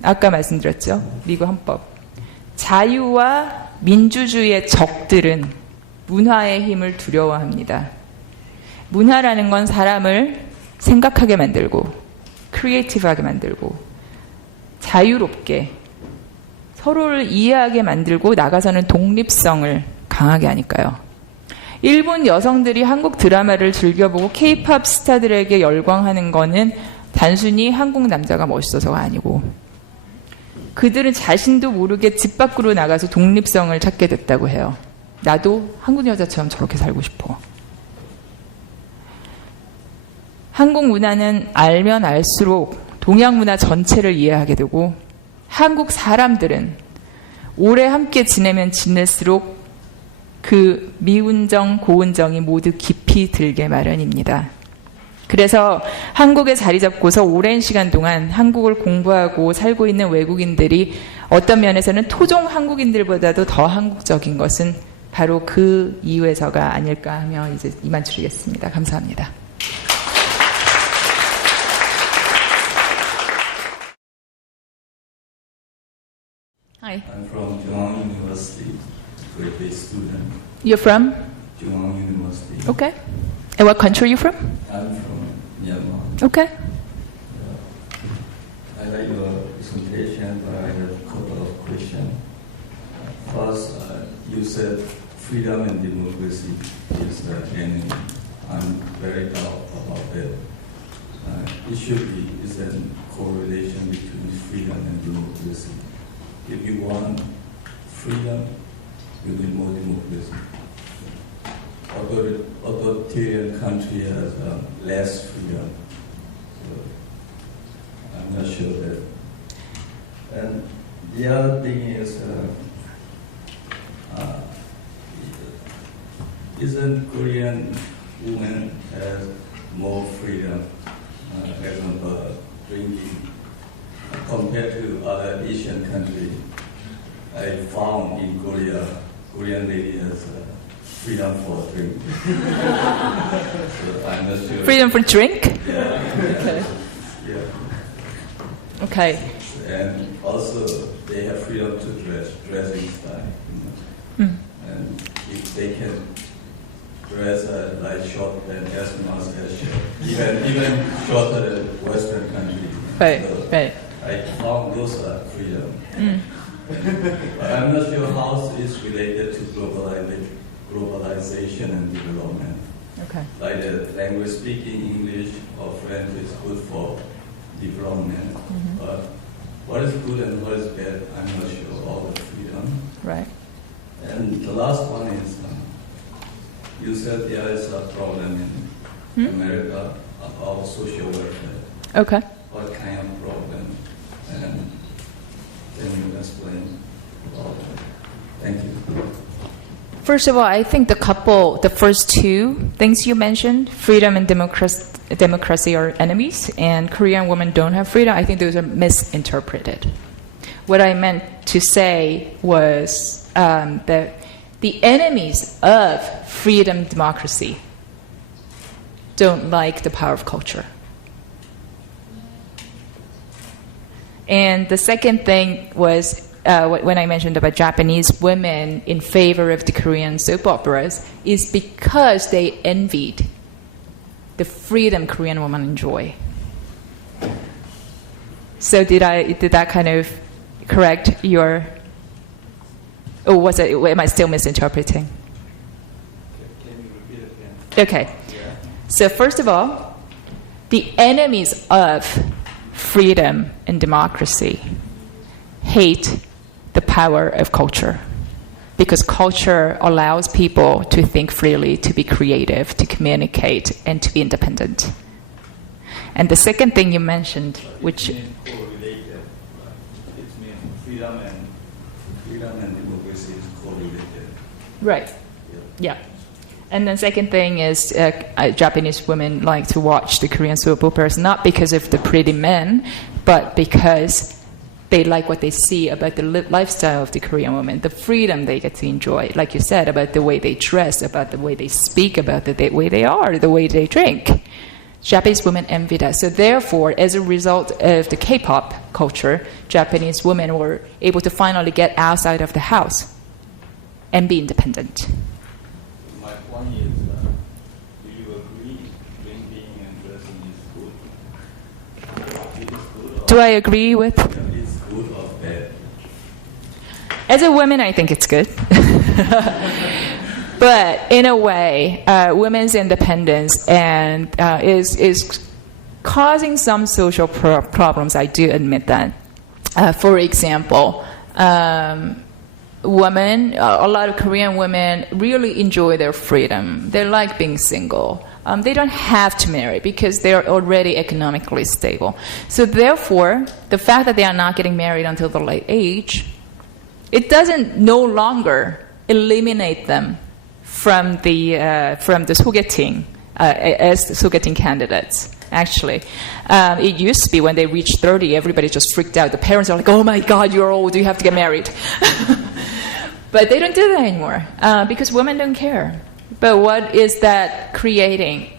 아까 말씀드렸죠. 미국 헌법. 자유와 민주주의의 적들은 문화의 힘을 두려워합니다. 문화라는 건 사람을 생각하게 만들고 크리에이티브하게 만들고 자유롭게 서로를 이해하게 만들고 나가서는 독립성을 강하게 하니까요. 일본 여성들이 한국 드라마를 즐겨보고 K-팝 스타들에게 열광하는 거는 단순히 한국 남자가 멋있어서가 아니고 그들은 자신도 모르게 집 밖으로 나가서 독립성을 찾게 됐다고 해요. 나도 한국 여자처럼 저렇게 살고 싶어. 한국 문화는 알면 알수록 동양 문화 전체를 이해하게 되고 한국 사람들은 오래 함께 지내면 지낼수록 그 미운정, 고운정이 모두 깊이 들게 마련입니다. 그래서 한국에 자리 잡고서 오랜 시간 동안 한국을 공부하고 살고 있는 외국인들이 어떤 면에서는 토종 한국인들보다도 더 한국적인 것은 바로 그 이유에서가 아닐까 하며 이제 이만 줄이겠습니다. 감사합니다. Hi. I'm from Jurong University, grade 8 student. You're from? Jurong University. Okay. And what country are you from? I'm from Myanmar. Okay. I like your presentation, but I have a couple of questions. First, you said freedom and democracy is the enemy. I'm very doubt about that. It should be is a correlation between freedom and democracy. If you want freedom, you need more democracy. Authoritarian country has less freedom. So I'm not sure that. And the other thing is, isn't Korean women has more freedom, example, drinking, compared to other Asian countries? I found in Korea, Korean lady has freedom for drink. So I'm not sure. Freedom for drink? Yeah. Okay. Yeah. Okay. And also they have freedom to dressing style. Mm. And if they can dress like short and as much as short, even shorter than Western countries. Right, So right. I found those are freedom. Mm. But I'm not sure how it's related to globalization and development. Okay. Like the language speaking English or French is good for development, but what is good and what is bad, I'm not sure, all the freedom. Right. And the last one is, you said there is a problem in America about social welfare. Okay. What kind of problem? And can you explain about that? Thank you. First of all, I think the first two things you mentioned, freedom and democracy are enemies, and Korean women don't have freedom. I think those are misinterpreted. What I meant to say was that the enemies of freedom, democracy don't like the power of culture. And the second thing was when I mentioned about Japanese women in favor of the Korean soap operas is because they envied the freedom Korean women enjoy. So did that kind of correct your, or was it, am I still misinterpreting? Can you repeat it again? Okay. So first of all, the enemies of freedom and democracy hate the power of culture, because culture allows people to think freely, to be creative, to communicate, and to be independent. And the second thing you mentioned, which... It means correlated. It means freedom and democracy is correlated. Right. Yeah. And then second thing is Japanese women like to watch the Korean soap operas not because of the pretty men, but because they like what they see about the lifestyle of the Korean women, the freedom they get to enjoy, like you said, about the way they dress, about the way they speak, about the way they are, the way they drink. Japanese women envy that. So therefore, as a result of the K-pop culture, Japanese women were able to finally get outside of the house and be independent. My point is, do you agree drinking and dressing is good? It is good or Do I agree with? it's good or bad? As a woman, I think it's good. But in a way, women's independence and is causing some social problems. I do admit that. For example, women, a lot of Korean women really enjoy their freedom. They like being single. They don't have to marry because they're already economically stable. So therefore, the fact that they are not getting married until the late age, it doesn't no longer eliminate them from the 소개팅 as 소개팅 candidates. Actually, it used to be when they reached 30, everybody just freaked out. The parents are like, "Oh my God, you're old. You have to get married." But they don't do that anymore because women don't care. But what is that creating?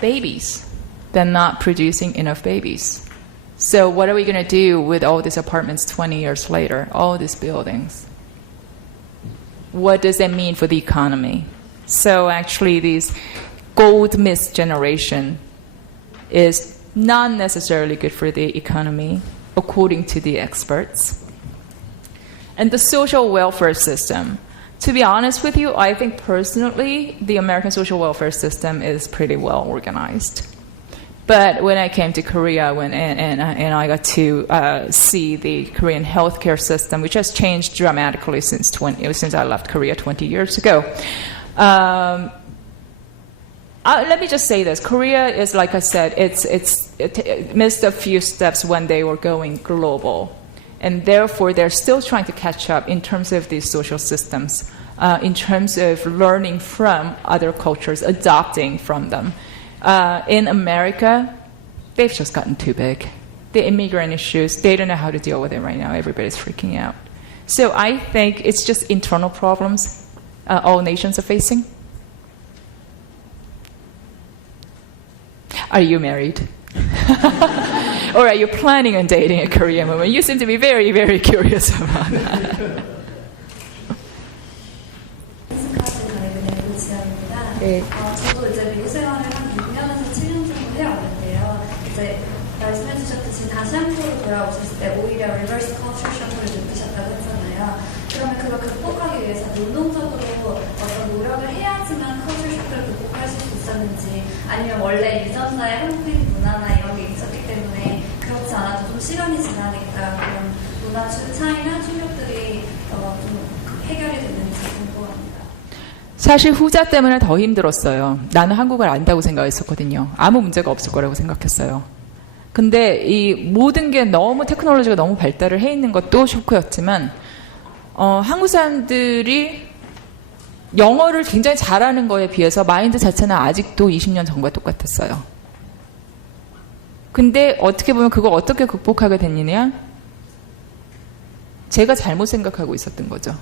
Babies. They're not producing enough babies. So what are we going to do with all these apartments 20 years later? All these buildings. What does that mean for the economy? So actually, this gold mist generation is not necessarily good for the economy, according to the experts. And the social welfare system. To be honest with you, I think personally, the American social welfare system is pretty well organized. But when I came to Korea, and I got to see the Korean healthcare system, which has changed dramatically since I left Korea 20 years ago. Let me just say this: Korea is, like I said, it missed a few steps when they were going global, and therefore they're still trying to catch up in terms of these social systems, in terms of learning from other cultures, adopting from them. In America, they've just gotten too big. The immigrant issues, they don't know how to deal with it right now. Everybody's freaking out. So I think it's just internal problems all nations are facing. Are you married? Or are you planning on dating a Korean woman? You seem to be very, very curious about that. 네. 저도 이제 미국 생활을 한 6년에서 7년 정도 해왔는데요. 이제 말씀해주셨듯이 다시 한국으로 돌아오셨을 때 오히려 리버스 커처 쇼크를 느끼셨다고 했잖아요. 그러면 그걸 극복하기 위해서 능동적으로 어떤 노력을 해야지만 커처 쇼크를 극복하실 수 있었는지, 아니면 원래 유전자에 한국인 문화나 이런 게 있었기 때문에 그렇지 않아도 좀 시간이 지나니까 그런 문화 차이나 충격들이 좀 해결이 되는지 궁금합니다. 사실 후자 때문에 더 힘들었어요. 나는 한국어를 안다고 생각했었거든요. 아무 문제가 없을 거라고 생각했어요. 근데 이 모든 게 너무 테크놀로지가 너무 발달을 해 있는 것도 쇼크였지만 한국 사람들이 영어를 굉장히 잘하는 거에 비해서 마인드 자체는 아직도 20년 전과 똑같았어요. 근데 어떻게 보면 그걸 어떻게 극복하게 됐느냐? 제가 잘못 생각하고 있었던 거죠.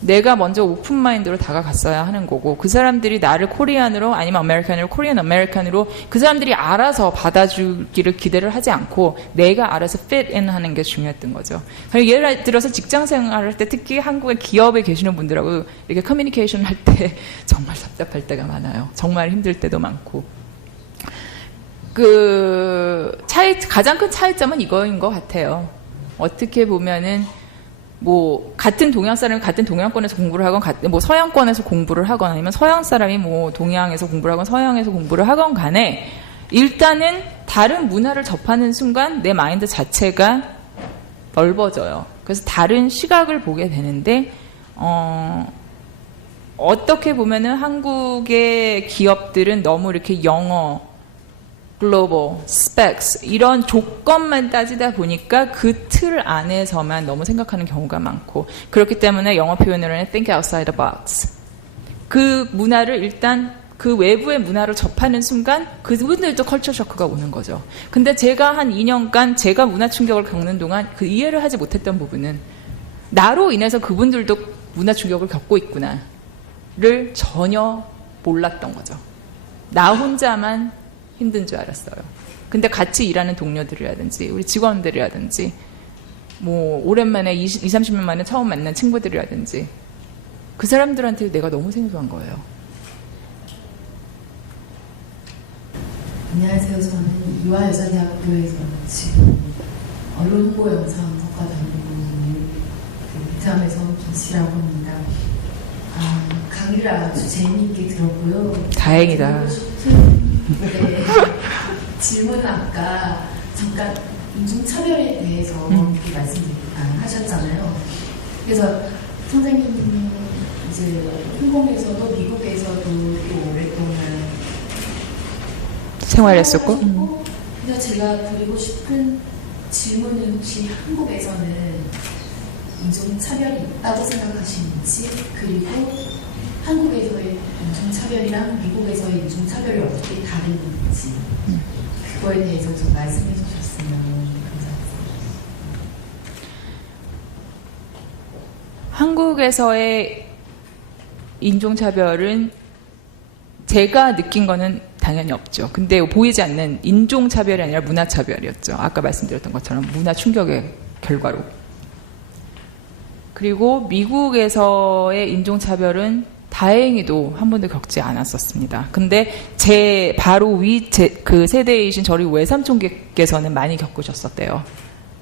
내가 먼저 오픈 마인드로 다가갔어야 하는 거고 그 사람들이 나를 코리안으로 아니면 아메리칸으로 코리안 아메리칸으로 그 사람들이 알아서 받아주기를 기대를 하지 않고 내가 알아서 fit in 하는 게 중요했던 거죠. 예를 들어서 직장 생활할 때 특히 한국의 기업에 계시는 분들하고 이렇게 커뮤니케이션 할 때 정말 답답할 때가 많아요. 정말 힘들 때도 많고 가장 큰 차이점은 이거인 것 같아요. 어떻게 보면은 뭐 같은 동양 사람이 같은 동양권에서 공부를 하건 뭐 서양권에서 공부를 하건 아니면 서양 사람이 뭐 동양에서 공부를 하건 서양에서 공부를 하건 간에 일단은 다른 문화를 접하는 순간 내 마인드 자체가 넓어져요. 그래서 다른 시각을 보게 되는데 어떻게 보면은 한국의 기업들은 너무 이렇게 영어 글로벌, 스펙스 이런 조건만 따지다 보니까 그 틀 안에서만 너무 생각하는 경우가 많고 그렇기 때문에 영어 표현으로는 think outside the box 그 문화를 일단 그 외부의 문화를 접하는 순간 그분들도 컬처 쇼크가 오는 거죠. 근데 제가 한 2년간 제가 문화 충격을 겪는 동안 그 이해를 하지 못했던 부분은 나로 인해서 그분들도 문화 충격을 겪고 있구나를 전혀 몰랐던 거죠. 나 혼자만 힘든 줄 알았어요. 근데 같이 일하는 동료들이라든지 우리 직원들이라든지 뭐 오랜만에 30년 만에 처음 만난 친구들이라든지 그 사람들한테 내가 너무 생소한 거예요. 안녕하세요. 저는 유아여자대학교에서 지금 언론 홍보 영상 석과 다니고 있는 베트남에서 김씨라고 합니다. 강의를 아주 재미있게 들었고요. 다행이다. 네, 질문은 아까 잠깐 인종차별에 대해서 이렇게 말씀하셨잖아요. 그래서 선생님이 이제 홍콩에서도 미국에서도 또 오랫동안 생활했었고 그래서 제가 드리고 싶은 질문은 혹시 한국에서는 인종차별이 있다고 생각하시는지 그리고 한국에서의 인종차별이랑 미국에서의 인종차별이 어떻게 다른지 그거에 대해서 좀 말씀해 주셨으면 감사하겠습니다. 한국에서의 인종차별은 제가 느낀 거는 당연히 없죠. 근데 보이지 않는 인종차별이 아니라 문화차별이었죠. 아까 말씀드렸던 것처럼 문화 충격의 결과로. 그리고 미국에서의 인종차별은 다행히도 한 번도 겪지 않았었습니다. 근데 제 바로 위 그 세대이신 저희 외삼촌께서는 많이 겪으셨었대요.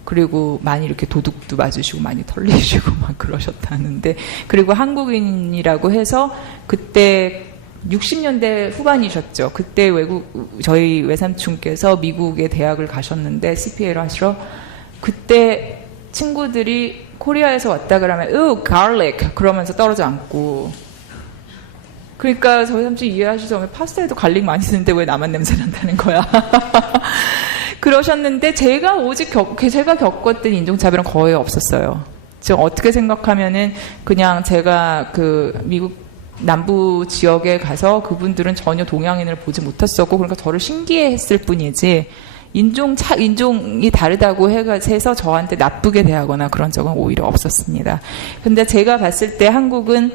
그리고 많이 이렇게 도둑도 맞으시고 많이 털리시고 막 그러셨다는데 그리고 한국인이라고 해서 그때 60년대 후반이셨죠. 그때 저희 외삼촌께서 미국의 대학을 가셨는데 CPA를 하시러 그때 친구들이 코리아에서 왔다 그러면 garlic 그러면서 떨어져 앉고 그러니까 저희 삼촌 이해하시죠? 파스타에도 갈릭 많이 쓰는데 왜 나만 냄새 난다는 거야. 그러셨는데 제가 제가 겪었던 인종차별은 거의 없었어요. 지금 어떻게 생각하면은 그냥 제가 그 미국 남부 지역에 가서 그분들은 전혀 동양인을 보지 못했었고 그러니까 저를 신기해했을 뿐이지 인종이 다르다고 해서 저한테 나쁘게 대하거나 그런 적은 오히려 없었습니다. 근데 제가 봤을 때 한국은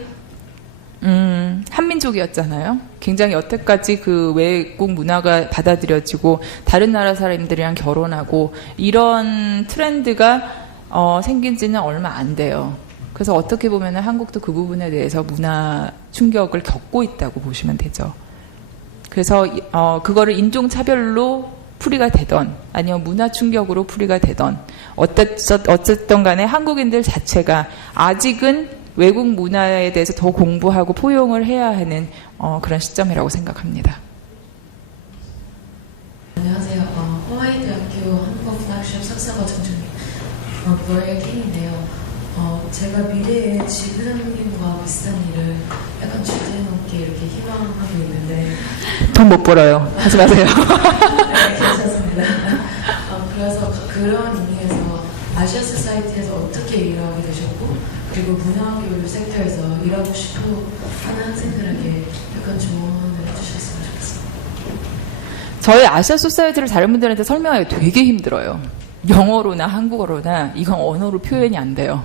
한민족이었잖아요. 굉장히 여태까지 그 외국 문화가 받아들여지고 다른 나라 사람들이랑 결혼하고 이런 트렌드가 생긴 지는 얼마 안 돼요. 그래서 어떻게 보면 한국도 그 부분에 대해서 문화 충격을 겪고 있다고 보시면 되죠. 그래서 그거를 인종차별로 풀이가 되던 아니면 문화 충격으로 풀이가 되던 어쨌든 간에 한국인들 자체가 아직은 외국 문화에 대해서 더 공부하고 포용을 해야 하는 그런 시점이라고 생각합니다. 안녕하세요. 하와이 대학교 한국사 브라이언 킹인데요. 제가 미래에 지부장님과 비슷한 일을 약간 주제 넘게 이렇게 희망하고 있는데 돈 못 벌어요. 하지 마세요. 네, 괜찮습니다. 그래서 그런 의미에서 아시아 소사이티에서 어떻게 일하게 되셨고 그리고 문화교육 섹터에서 일하고 싶어 하는 학생들에게 약간 조언을 해주셨으면 좋겠습니다. 저희 아시아 소사이티를 다른 분들한테 설명하기 되게 힘들어요. 영어로나 한국어로나 이건 언어로 표현이 안 돼요.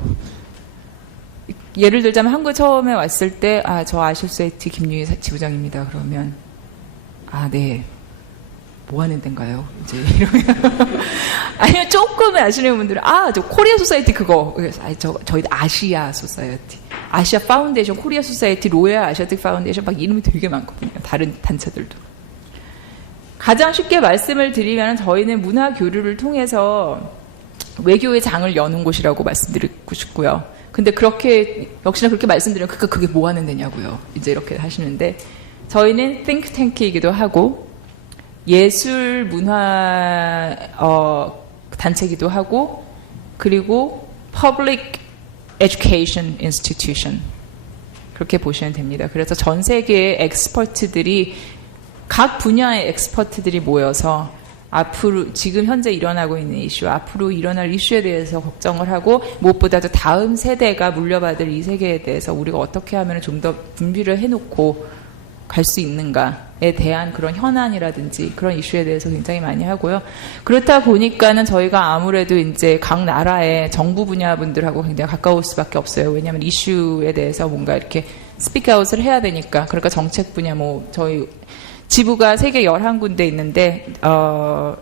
예를 들자면 한국에 처음에 왔을 때 저 아시아 소사이티 김유희 지부장입니다. 그러면 네. 뭐 하는 데인가요? 이제 이러면 아니면 조금 아시는 분들은 저 코리아 소사이티 그거 저희 아시아 소사이티 아시아 파운데이션 코리아 소사이티 로얄 아시아틱 파운데이션 막 이름이 되게 많거든요. 다른 단체들도. 가장 쉽게 말씀을 드리면 저희는 문화 교류를 통해서 외교의 장을 여는 곳이라고 말씀드리고 싶고요. 근데 역시나 그렇게 말씀드리면 그게 뭐 하는 데냐고요. 이제 이렇게 하시는데 저희는 띵크탱크이기도 하고 예술 문화 단체이기도 하고 그리고 Public Education Institution 그렇게 보시면 됩니다. 그래서 전 세계의 엑스퍼트들이 각 분야의 엑스퍼트들이 모여서 앞으로 지금 현재 일어나고 있는 이슈, 앞으로 일어날 이슈에 대해서 걱정을 하고 무엇보다도 다음 세대가 물려받을 이 세계에 대해서 우리가 어떻게 하면 좀 더 분비를 해놓고 갈 수 있는가에 대한 그런 현안이라든지 그런 이슈에 대해서 굉장히 많이 하고요. 그렇다 보니까는 저희가 아무래도 이제 각 나라의 정부 분야 분들하고 굉장히 가까울 수밖에 없어요. 왜냐하면 이슈에 대해서 뭔가 이렇게 스피크아웃을 해야 되니까. 그러니까 정책 분야 저희 지부가 세계 11군데 있는데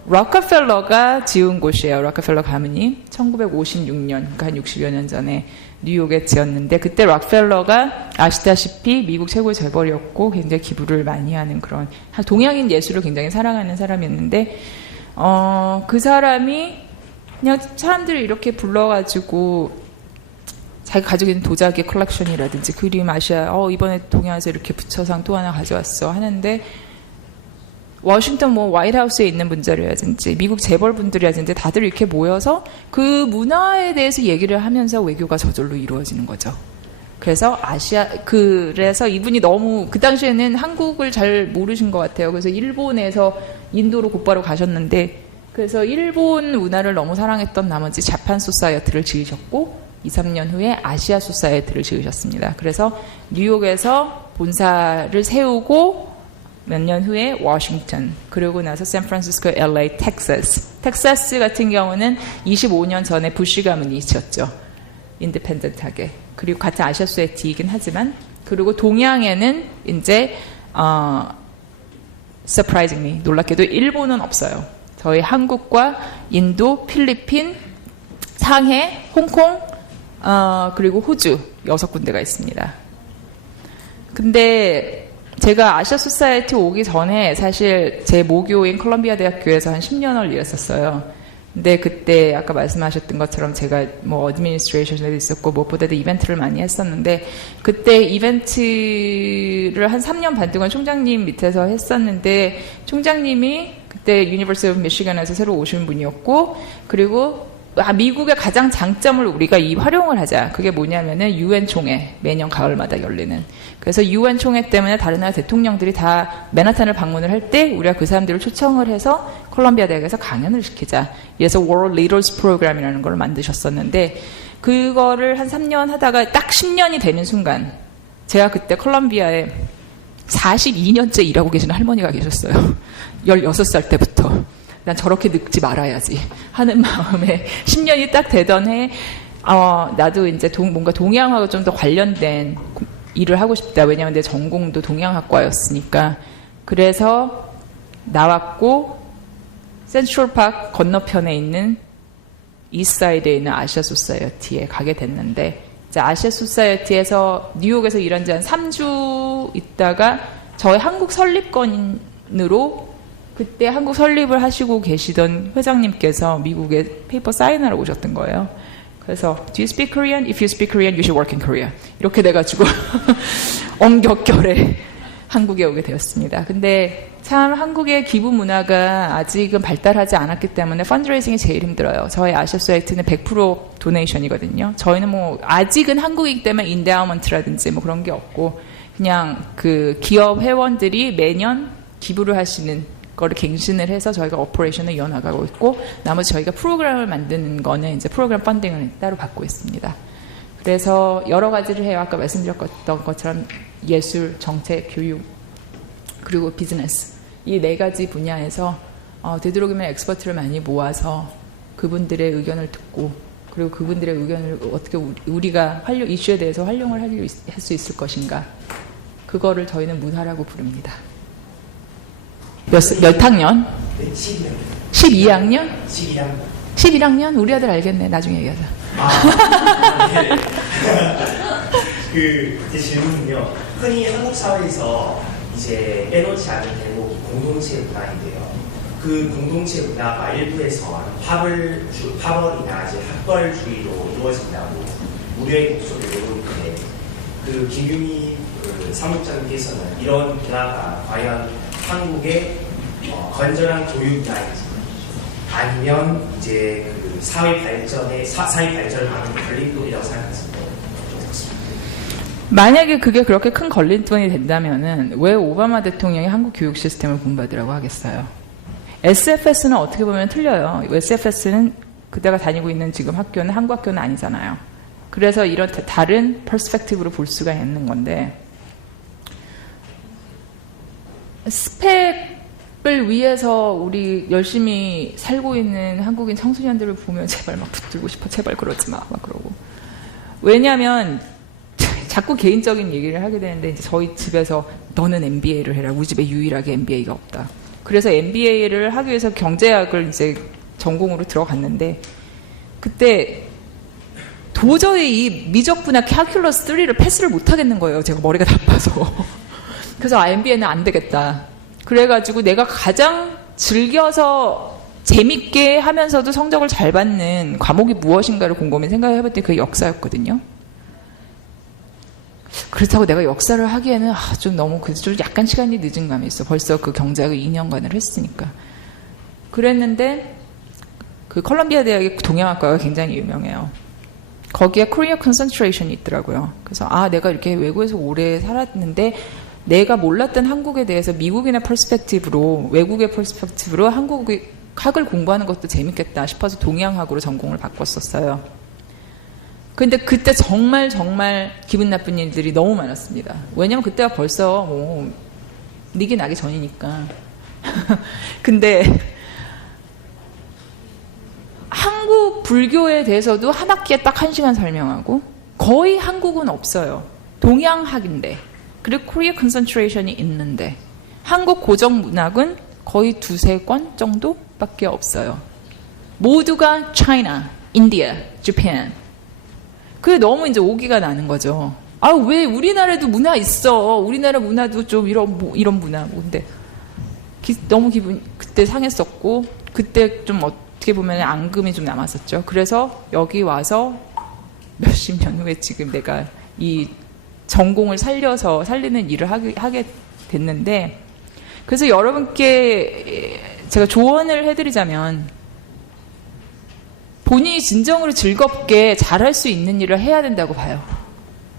록펠러가 지은 곳이에요. 록펠러 가문이 1956년, 그러니까 한 60여 년 전에 뉴욕에 지었는데 그때 록펠러가 아시다시피 미국 최고의 재벌이었고 굉장히 기부를 많이 하는 그런 동양인 예술을 굉장히 사랑하는 사람이었는데 그 사람이 그냥 사람들을 이렇게 불러가지고 자기가 가지고 있는 도자기 컬렉션이라든지 그림 아시아 이번에 동양에서 이렇게 부처상 또 하나 가져왔어 하는데 워싱턴 화이트하우스에 있는 분들이라든지 미국 재벌분들이라든지 다들 이렇게 모여서 그 문화에 대해서 얘기를 하면서 외교가 저절로 이루어지는 거죠. 그래서 그래서 이분이 너무 그 당시에는 한국을 잘 모르신 것 같아요. 그래서 일본에서 인도로 곧바로 가셨는데 그래서 일본 문화를 너무 사랑했던 나머지 자판 소사이어티를 지으셨고 2, 3년 후에 아시아 소사이어티를 지으셨습니다. 그래서 뉴욕에서 본사를 세우고 몇 년 후에 워싱턴, 그리고 나서 샌프란시스코, LA, 텍사스 같은 경우는 25년 전에 부시 가문이 지었죠. 인디펜던트하게. 그리고 같은 아시아 소사이티이긴 하지만 그리고 동양에는 이제 surprisingly 놀랍게도 일본은 없어요. 저희 한국과 인도, 필리핀, 상해, 홍콩 그리고 호주 6군데가 있습니다. 근데 제가 아시아 소사이티 오기 전에 사실 제 모교인 컬럼비아 대학교에서 한 10년을 일했었어요. 근데 그때 아까 말씀하셨던 것처럼 제가 어드미니스트레이션에도 있었고 무엇보다도 이벤트를 많이 했었는데 그때 이벤트를 한 3년 반 동안 총장님 밑에서 했었는데 총장님이 그때 유니버시티 오브 미시건에서 새로 오신 분이었고 그리고 미국의 가장 장점을 우리가 활용을 하자. 그게 뭐냐면은 UN 총회 매년 가을마다 열리는. 그래서 UN 총회 때문에 다른 나라 대통령들이 다 맨하탄을 방문을 할 때 우리가 그 사람들을 초청을 해서 콜럼비아 대학에서 강연을 시키자. 그래서 World Leaders Program이라는 걸 만드셨었는데 그거를 한 3년 하다가 딱 10년이 되는 순간 제가 그때 콜럼비아에 42년째 일하고 계시는 할머니가 계셨어요. 16살 때부터. 난 저렇게 늙지 말아야지 하는 마음에 10년이 딱 되던 해 나도 이제 뭔가 동양하고 좀 더 관련된 일을 하고 싶다. 왜냐하면 내 전공도 동양학과였으니까. 그래서 나왔고 센트럴파크 건너편에 있는 이스트사이드에 있는 아시아 소사이어티에 가게 됐는데 이제 아시아 소사이어티에서 뉴욕에서 일한 지 한 3주 있다가 저희 한국 설립건으로 그때 한국 설립을 하시고 계시던 회장님께서 미국에 페이퍼 사인하러 오셨던 거예요. 그래서 Do you speak Korean? If you speak Korean, you should work in Korea. 이렇게 돼가지고 엄격결에 한국에 오게 되었습니다. 근데 참 한국의 기부 문화가 아직은 발달하지 않았기 때문에 펀드레이징이 제일 힘들어요. 저희 아시아 소사이티는 100% 도네이션이거든요. 저희는 뭐 아직은 한국이기 때문에 인다우먼트라든지 뭐 그런 게 없고 그냥 그 기업 회원들이 매년 기부를 하시는 거를 갱신을 해서 저희가 오퍼레이션을 이어나가고 있고 나머지 저희가 프로그램을 만드는 거는 이제 프로그램 펀딩을 따로 받고 있습니다. 그래서 여러 가지를 해요. 아까 말씀드렸던 것처럼 예술, 정책, 교육, 그리고 비즈니스. 이 네 가지 분야에서 되도록이면 엑스퍼트를 많이 모아서 그분들의 의견을 듣고 그리고 그분들의 의견을 어떻게 우리가 이슈에 대해서 활용을 할 수 있을 것인가. 그거를 저희는 문화라고 부릅니다. 몇 학년? 네, 12학년. 12학년? 12학년. 11학년? 우리 아들 알겠네. 나중에 얘기하자. 네. 제 질문은요. 흔히 한국 사회에서 이제 빼놓지 않은 대목이 공동체 문화인데요. 그 공동체 문화가 일부에서 파벌이나 이제 학벌주의로 이루어진다고 우려의 목소리를 내고 있는데 그 김유미 사무장님께서는 이런 문화가 과연 한국의 건전한 교육이나인지 아니면 이제 그 사회 발전을 막는 걸림돌이라고 생각하십니까? 만약에 그게 그렇게 큰 걸림돌이 된다면은 왜 오바마 대통령이 한국 교육 시스템을 본받으라고 하겠어요? SFS는 어떻게 보면 틀려요. SFS는 그대가 다니고 있는 지금 학교는 한국 학교는 아니잖아요. 그래서 이런 다른 퍼스펙티브로 볼 수가 있는 건데 스펙을 위해서 우리 열심히 살고 있는 한국인 청소년들을 보면 제발 막 붙들고 싶어. 제발 그러지 마. 막 그러고. 왜냐하면 자꾸 개인적인 얘기를 하게 되는데 이제 저희 집에서 너는 MBA를 해라. 우리 집에 유일하게 MBA가 없다. 그래서 MBA를 하기 위해서 경제학을 이제 전공으로 들어갔는데 그때 도저히 이 미적분학 캘큘러스 3를 패스를 못 하겠는 거예요. 제가 머리가 나빠서. 그래서 MBA는 안 되겠다. 그래가지고 내가 가장 즐겨서 재밌게 하면서도 성적을 잘 받는 과목이 무엇인가를 곰곰이 생각해봤더니 그게 역사였거든요. 그렇다고 내가 역사를 하기에는 좀 너무 좀 약간 시간이 늦은 감이 있어. 벌써 그 경제학을 2년간을 했으니까. 그랬는데 그 컬럼비아 대학의 동양학과가 굉장히 유명해요. 거기에 코리아 컨센트레이션이 있더라고요. 그래서 내가 이렇게 외국에서 오래 살았는데 내가 몰랐던 한국에 대해서 미국인의 퍼스펙티브로 외국의 퍼스펙티브로 한국의 학을 공부하는 것도 재밌겠다 싶어서 동양학으로 전공을 바꿨었어요. 근데 그때 정말 기분 나쁜 일들이 너무 많았습니다. 왜냐면 그때가 벌써 니기 나기 전이니까. 근데 한국 불교에 대해서도 한 학기에 딱 1시간 설명하고 거의 한국은 없어요. 동양학인데 그리고 코리아 컨센트레이션이 있는데 한국 고정 문학은 거의 2-3권 정도밖에 없어요. 모두가 China, India, Japan. 그게 너무 이제 오기가 나는 거죠. 왜 우리나라에도 문화 있어. 우리나라 문화도 좀 이런 문화. 근데 너무 기분 그때 상했었고 그때 좀 어떻게 보면 앙금이 좀 남았었죠. 그래서 여기 와서 몇십 년 후에 지금 내가 이 전공을 살리는 일을 하게 됐는데 그래서 여러분께 제가 조언을 해드리자면 본인이 진정으로 즐겁게 잘할 수 있는 일을 해야 된다고 봐요.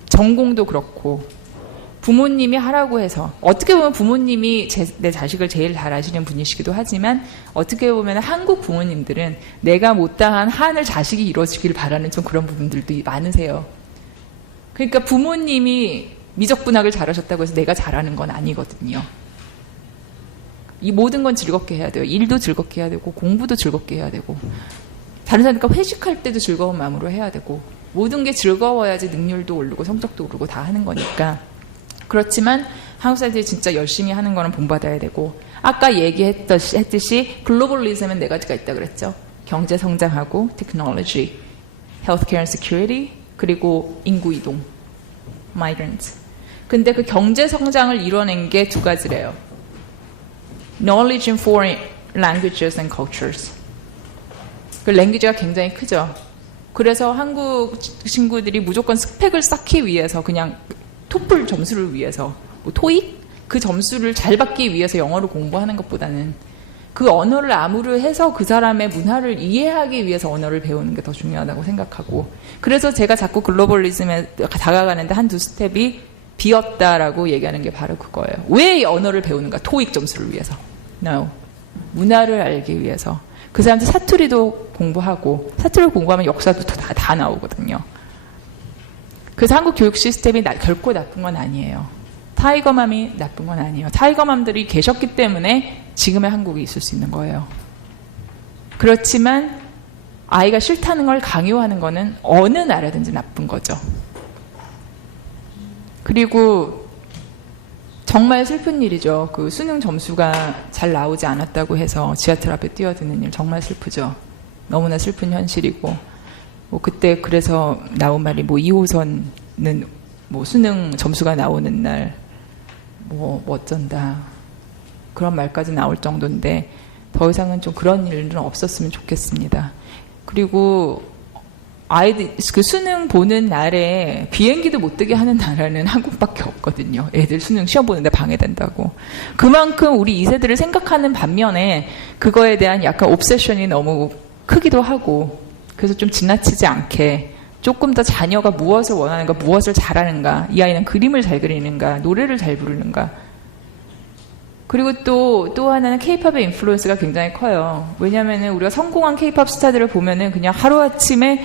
전공도 그렇고 부모님이 하라고 해서 어떻게 보면 부모님이 내 자식을 제일 잘 아시는 분이시기도 하지만 어떻게 보면 한국 부모님들은 내가 못당한 한을 자식이 이루어지길 바라는 좀 그런 부분들도 많으세요. 그러니까 부모님이 미적분학을 잘하셨다고 해서 내가 잘하는 건 아니거든요. 이 모든 건 즐겁게 해야 돼요. 일도 즐겁게 해야 되고 공부도 즐겁게 해야 되고 다른 사람과 회식할 때도 즐거운 마음으로 해야 되고 모든 게 즐거워야지 능률도 오르고 성적도 오르고 다 하는 거니까. 그렇지만 한국 사람들이 진짜 열심히 하는 거는 본받아야 되고 아까 얘기했듯이 글로벌리즘은 4가지가 있다 그랬죠. 경제 성장하고 테크놀로지, 헬스케어 앤 시큐리티 그리고 인구 이동, migrant. 근데 그 경제 성장을 이뤄낸 게 2가지래요. Knowledge in foreign languages and cultures. 그 랭귀지가 굉장히 크죠. 그래서 한국 친구들이 무조건 스펙을 쌓기 위해서 그냥 토플 점수를 위해서 토익 그 점수를 잘 받기 위해서 영어를 공부하는 것보다는 그 언어를 암호를 해서 그 사람의 문화를 이해하기 위해서 언어를 배우는 게 더 중요하다고 생각하고, 그래서 제가 자꾸 글로벌리즘에 다가가는데 한두 스텝이 비었다라고 얘기하는 게 바로 그거예요. 왜 언어를 배우는가? 토익 점수를 위해서. No. 문화를 알기 위해서. 그 사람들 사투리도 공부하고, 사투리를 공부하면 역사도 다 나오거든요. 그래서 한국 교육 시스템이 결코 나쁜 건 아니에요. 타이거맘이 나쁜 건 아니에요. 타이거맘들이 계셨기 때문에 지금의 한국이 있을 수 있는 거예요. 그렇지만 아이가 싫다는 걸 강요하는 거는 어느 나라든지 나쁜 거죠. 그리고 정말 슬픈 일이죠. 그 수능 점수가 잘 나오지 않았다고 해서 지하철 앞에 뛰어드는 일 정말 슬프죠. 너무나 슬픈 현실이고, 뭐 그때 그래서 나온 말이 뭐 2호선은 뭐 수능 점수가 나오는 날 뭐 어쩐다 그런 말까지 나올 정도인데, 더 이상은 좀 그런 일은 없었으면 좋겠습니다. 그리고 아이들 그 수능 보는 날에 비행기도 못 뜨게 하는 나라는 한국밖에 없거든요. 애들 수능 시험 보는데 방해된다고. 그만큼 우리 2세들을 생각하는 반면에 그거에 대한 약간 옵세션이 너무 크기도 하고, 그래서 좀 지나치지 않게 조금 더 자녀가 무엇을 원하는가, 무엇을 잘하는가, 이 아이는 그림을 잘 그리는가, 노래를 잘 부르는가. 그리고 또 하나는 케이팝의 인플루언스가 굉장히 커요. 왜냐면은 우리가 성공한 케이팝 스타들을 보면은 그냥 하루아침에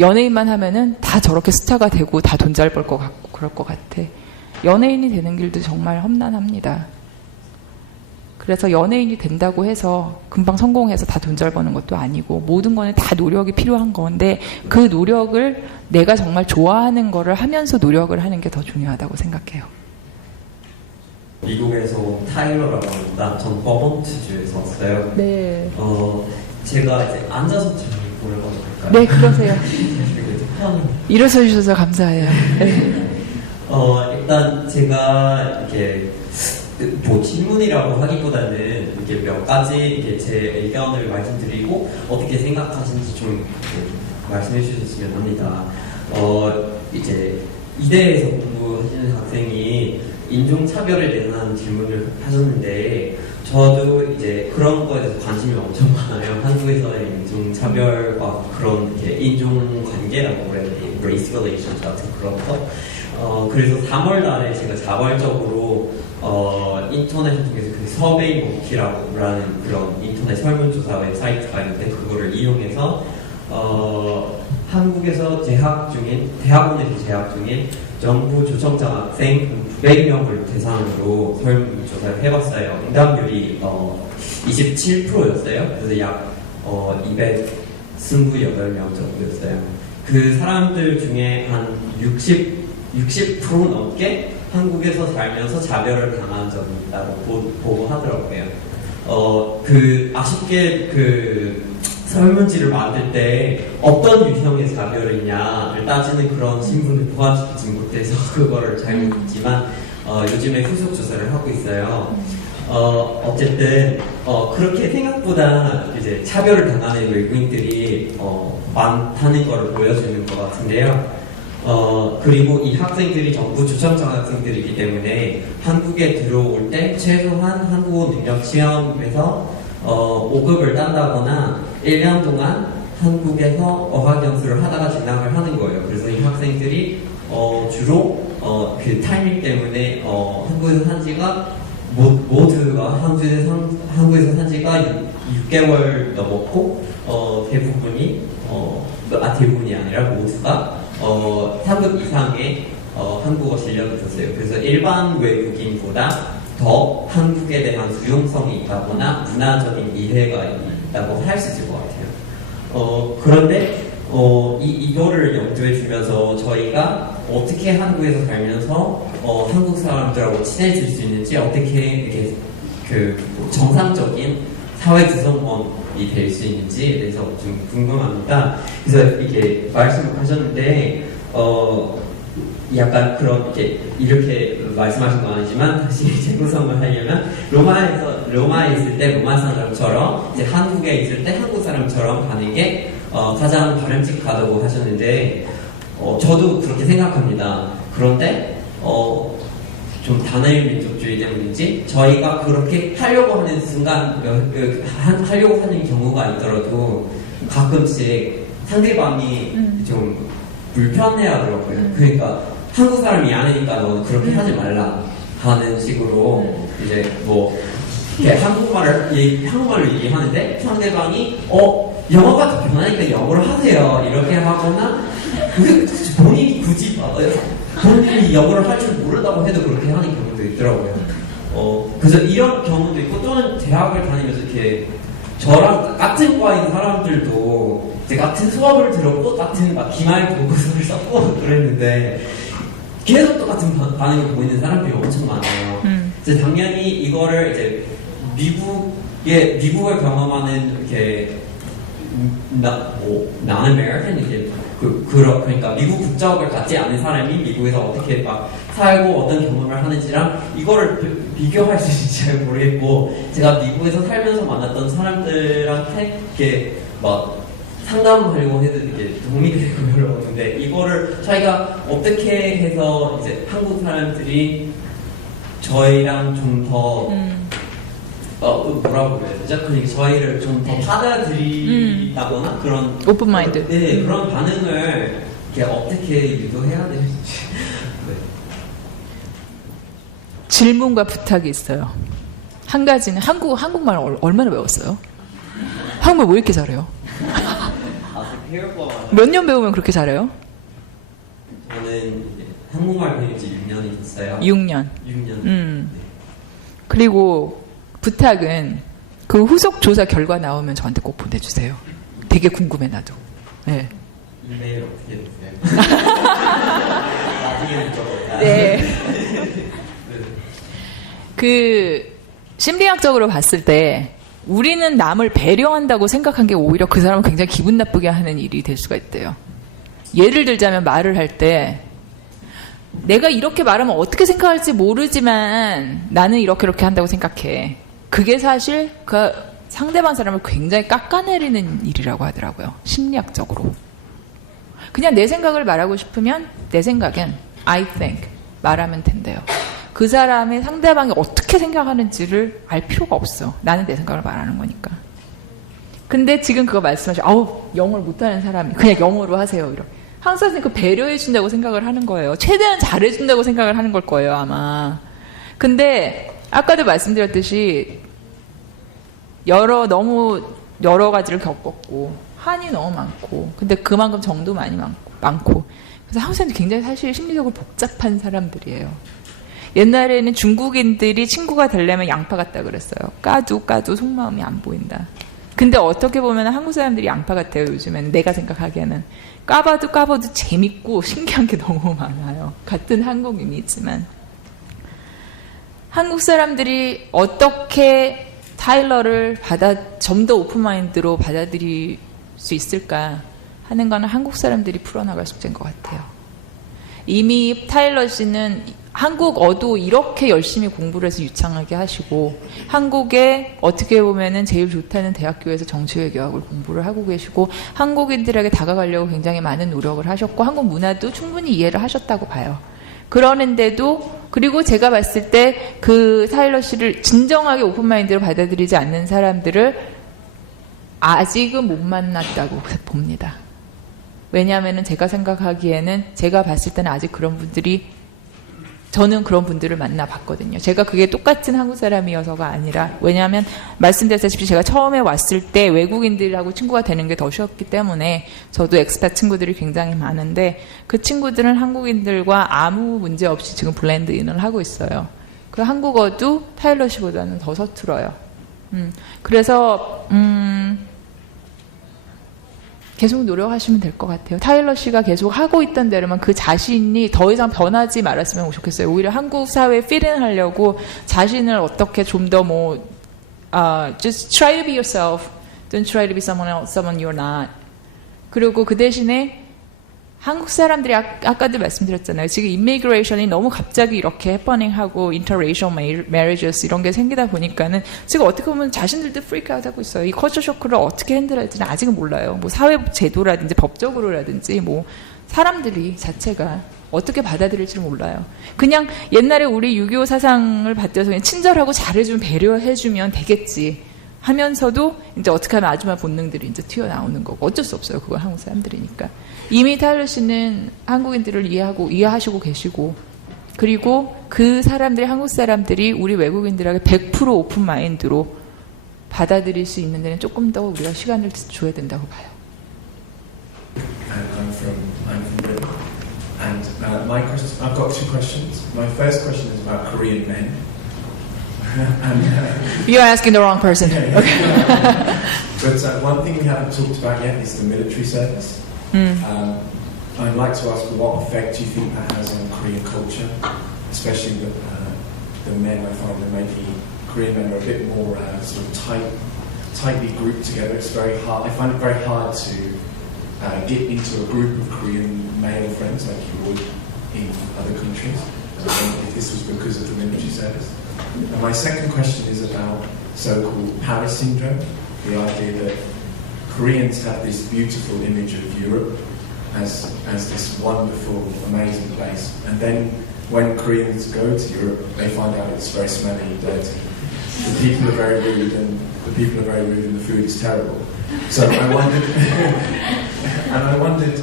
연예인만 하면은 다 저렇게 스타가 되고 다 돈 잘 벌 것 같고 그럴 것 같아. 연예인이 되는 길도 정말 험난합니다. 그래서 연예인이 된다고 해서 금방 성공해서 다 돈 잘 버는 것도 아니고, 모든 거는 다 노력이 필요한 건데, 그 노력을 내가 정말 좋아하는 거를 하면서 노력을 하는 게 더 중요하다고 생각해요. 미국에서 타일러라고 합니다. 전 버몬트주에서 왔어요. 네. 제가 이제 앉아서 잘 보려고 할까요? 네, 그러세요. 일어서 주셔서 감사해요. 네. 일단 제가 이렇게 뭐 질문이라고 하기보다는 이렇게 몇 가지 이렇게 제 의견을 말씀드리고 어떻게 생각하시는지 좀 말씀해 주셨으면 합니다. 이제 이대에서 공부하시는 학생이 인종차별에 대한 질문을 하셨는데, 저도 이제 그런 거에 대해서 관심이 엄청 많아요. 한국에서의 인종차별과 그런 이렇게 인종관계라고 해야 되지, race relations 같은 그런 거. 그래서 3월 달에 제가 자발적으로 인터넷을 통해서 그 서베이 모키라는 그런 인터넷 설문조사 웹사이트가 있는데, 그거를 이용해서 한국에서 대학원에서 재학 중인 정부 초청자 학생 900명을 대상으로 설문조사를 해봤어요. 응답률이 27%였어요. 그래서 약 228명 정도였어요. 그 사람들 중에 한 60% 넘게 한국에서 살면서 자별을 당한 적이 있다고 보고하더라고요. 아쉽게 그 설문지를 만들 때 어떤 유형의 자별이냐를 따지는 그런 신분을 포함시키지 못해서 그거를 잘 모르지만 요즘에 후속 조사를 하고 있어요. 어쨌든 그렇게 생각보다 이제 차별을 당하는 외국인들이 많다는 걸 보여주는 것 같은데요. 그리고 이 학생들이 전부 초청자 학생들이기 때문에 한국에 들어올 때 최소한 한국어 능력 시험에서 5급을 딴다거나 1년 동안 한국에서 어학연수를 하다가 진학을 하는 거예요. 그래서 이 학생들이 주로 그 타이밍 때문에 한국에서 산 지가 모두가 한국에서 산 지가 6개월 넘었고, 대부분이 아니라 모두가 3급 이상의 한국어 실력을 줬어요. 그래서 일반 외국인보다 더 한국에 대한 수용성이 있다거나 문화적인 이해가 있다고 할 수 있을 것 같아요. 그런데 이거를 염두에 두면서 저희가 어떻게 한국에서 살면서 한국 사람들하고 친해질 수 있는지, 어떻게 이렇게 정상적인 사회 구성원이 될 수 있는지에 대해서 좀 궁금합니다. 그래서 이렇게 말씀을 하셨는데 약간 그런 이렇게 말씀하신 건 아니지만 다시 재구성을 하려면 로마에 있을 때 로마 사람처럼, 이제 한국에 있을 때 한국 사람처럼 하는 게 가장 바람직하다고 하셨는데 저도 그렇게 생각합니다. 그런데 좀 단일 민족주의 때문인지 저희가 그렇게 하려고 하는 순간 하려고 하는 경우가 있더라도 가끔씩 상대방이 좀 불편해하더라고요. 그러니까 한국 사람이 아니니까 너 그렇게 하지 말라 하는 식으로 이제 뭐 이렇게 한국말로 얘기하는데 상대방이 영어가 더 편하니까 영어로 하세요 이렇게 하거나 본인이 굳이 본인이 영어를 할 줄 모른다고 해도 그렇게 하는 경우도 있더라고요. 그래서 이런 경우도 있고 또는 대학을 다니면서 이렇게 저랑 같은 과인 사람들도 이제 같은 수업을 들었고 같은 막 기말 보고서를 썼고 그랬는데 계속 똑같은 반응을 보이는 사람들이 엄청 많아요. 이제 당연히 이거를 이제 미국을 경험하는 이렇게 non-American 이게 그러니까 미국 국적을 갖지 않은 사람이 미국에서 어떻게 막 살고 어떤 경험을 하는지랑 이거를 비교할 수 있을지 잘 모르겠고 제가 미국에서 살면서 만났던 사람들한테 이렇게 막 상담하려고 해도 이게 도움이 되고 별로 없는데 이거를 저희가 어떻게 해서 이제 한국 사람들이 저희랑 좀 더 뭐라고 해야 되죠? 그러니까 저희를 좀 더 받아들이다거나 그런 오픈 마인드. 네, 그런 반응을 이렇게 어떻게 유도해야 되는지. 네. 질문과 부탁이 있어요. 한 가지는 한국말 얼마나 배웠어요? 한국말 왜 이렇게 잘해요? 몇 년 배우면 그렇게 잘해요? 저는 한국말 배운 지 6년이 됐어요. 6년. 6년. 네. 그리고 부탁은 그 후속 조사 결과 나오면 저한테 꼭 보내주세요. 되게 궁금해 나도. 네. 이메일 어떻게 되세요? 나중에 물어볼까요? 네. 그 심리학적으로 봤을 때 우리는 남을 배려한다고 생각한 게 오히려 그 사람을 굉장히 기분 나쁘게 하는 일이 될 수가 있대요. 예를 들자면 말을 할 때 내가 이렇게 말하면 어떻게 생각할지 모르지만 나는 이렇게 한다고 생각해. 그게 사실 그 상대방 사람을 굉장히 깎아내리는 일이라고 하더라고요. 심리학적으로. 그냥 내 생각을 말하고 싶으면 내 생각엔 I think 말하면 된대요. 그 사람의 상대방이 어떻게 생각하는지를 알 필요가 없어. 나는 내 생각을 말하는 거니까. 근데 지금 그거 말씀하시죠. 영어를 못하는 사람이 그냥 영어로 하세요. 이렇게. 항상 그 배려해준다고 생각을 하는 거예요. 최대한 잘해준다고 생각을 하는 걸 거예요, 아마. 근데 아까도 말씀드렸듯이 너무 여러 가지를 겪었고 한이 너무 많고 근데 그만큼 정도 많이 많고 그래서 한국 사람들이 굉장히 사실 심리적으로 복잡한 사람들이에요. 옛날에는 중국인들이 친구가 되려면 양파 같다 그랬어요. 까도 속마음이 안 보인다. 근데 어떻게 보면 한국 사람들이 양파 같아요. 요즘에는 내가 생각하기에는 까봐도 재밌고 신기한 게 너무 많아요. 같은 한국인이지만 한국 사람들이 어떻게 타일러를 좀 더 오픈마인드로 받아들일 수 있을까 하는 거는 한국 사람들이 풀어나갈 숙제인 것 같아요. 이미 타일러 씨는 한국어도 이렇게 열심히 공부를 해서 유창하게 하시고 한국에 어떻게 보면은 제일 좋다는 대학교에서 정치외교학을 공부를 하고 계시고 한국인들에게 다가가려고 굉장히 많은 노력을 하셨고 한국 문화도 충분히 이해를 하셨다고 봐요. 그러는데도 그리고 제가 봤을 때 그 타일러 씨를 진정하게 오픈마인드로 받아들이지 않는 사람들을 아직은 못 만났다고 봅니다. 왜냐하면 제가 생각하기에는 제가 봤을 때는 아직 저는 그런 분들을 만나봤거든요. 제가 그게 똑같은 한국 사람이어서가 아니라 왜냐하면 말씀드렸다시피 제가 처음에 왔을 때 외국인들하고 친구가 되는 게 더 쉬웠기 때문에 저도 엑스pat 친구들이 굉장히 많은데 그 친구들은 한국인들과 아무 문제 없이 지금 블렌드인을 하고 있어요. 그 한국어도 타일러 씨보다는 더 서툴어요. 그래서 계속 노력하시면 될 것 같아요. 타일러 씨가 계속 하고 있던 대로만 그 자신이 더 이상 변하지 말았으면 좋겠어요. 오히려 한국 사회에 fit-in 하려고 자신을 어떻게 좀 더 just try to be yourself. Don't try to be someone else, someone you're not. 그리고 그 대신에 한국 사람들이 아까도 말씀드렸잖아요. 지금 이미그레이션이 너무 갑자기 이렇게 해퍼닝하고 인터레이션 메리지스 이런 게 생기다 보니까는 지금 어떻게 보면 자신들도 프리크아웃 하고 있어요. 이 컬처 쇼크를 어떻게 핸들할지는 아직은 몰라요. 뭐 사회 제도라든지 법적으로라든지 뭐 사람들이 자체가 어떻게 받아들일지를 몰라요. 그냥 옛날에 우리 6.25 사상을 받들어서 그냥 친절하고 잘해주면 배려해주면 되겠지 하면서도 이제 어떻게 하면 아줌마 본능들이 이제 튀어나오는 거고 어쩔 수 없어요. 그건 한국 사람들이니까. 이미 타일러 씨는 한국인들을 이해하시고 계시고 그리고 그 사람들이 한국 사람들이 우리 외국인들에게 100% 오픈 마인드로 받아들일 수 있는 데는 조금 더 우리가 시간을 줘야 된다고 봐요. I'm from Britain, and I've got two questions. My first question is about Korean men. And, You're asking the wrong person. Okay. but one thing we haven't talked about yet is the military service. I'd like to ask what effect do you think that has on Korean culture, especially the men. I find that maybe Korean men are a bit more sort of tightly grouped together. It's very hard. I find it very hard to get into a group of Korean male friends like you would in other countries. If this was because of the military service. And my second question is about so-called Paris syndrome, the idea that Koreans have this beautiful image of Europe as this wonderful, amazing place. And then when Koreans go to Europe, they find out it's very smelly, dirty. The people are very rude, and the food is terrible. So I wondered,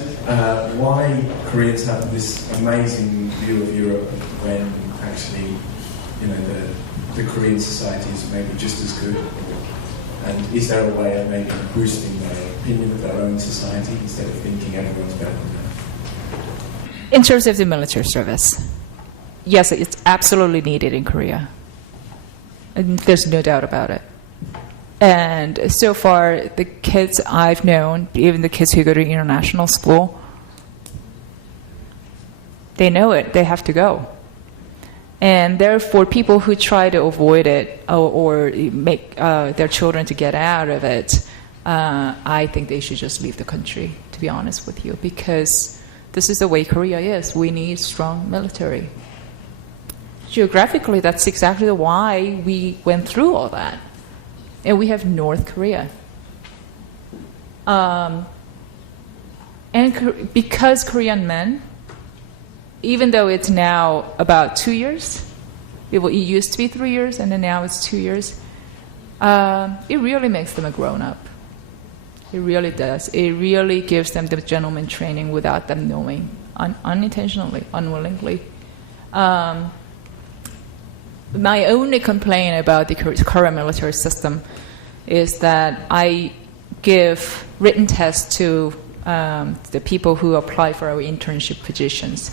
why Koreans have this amazing view of Europe when actually, the Korean society is maybe just as good. And is there a way of maybe boosting their opinion of their own society instead of thinking everyone's better than them? In terms of the military service, yes, it's absolutely needed in Korea. And there's no doubt about it. And so far, the kids I've known, even the kids who go to international school, they know it. They have to go. And therefore, people who try to avoid it or make their children to get out of it, I think they should just leave the country, to be honest with you, because this is the way Korea is. We need strong military. Geographically, that's exactly why we went through all that. And we have North Korea. And because Korean men, even though it's now about 2 years, it used to be 3 years, and then now it's 2 years, it really makes them a grown-up. It really does. It really gives them the gentleman training without them knowing, unintentionally, unwillingly. My only complaint about the current military system is that I give written tests to the people who apply for our internship positions.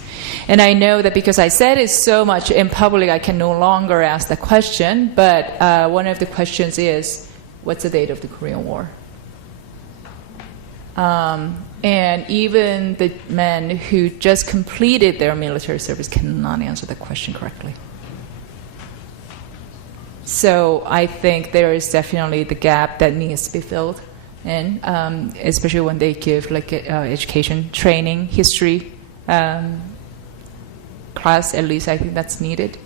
And I know that because I said it so much in public, I can no longer ask the question, but one of the questions is, what's the date of the Korean War? And even the men who just completed their military service cannot answer the question correctly. So I think there is definitely the gap that needs to be filled in, especially when they give education, training, history class, at least I think that's needed.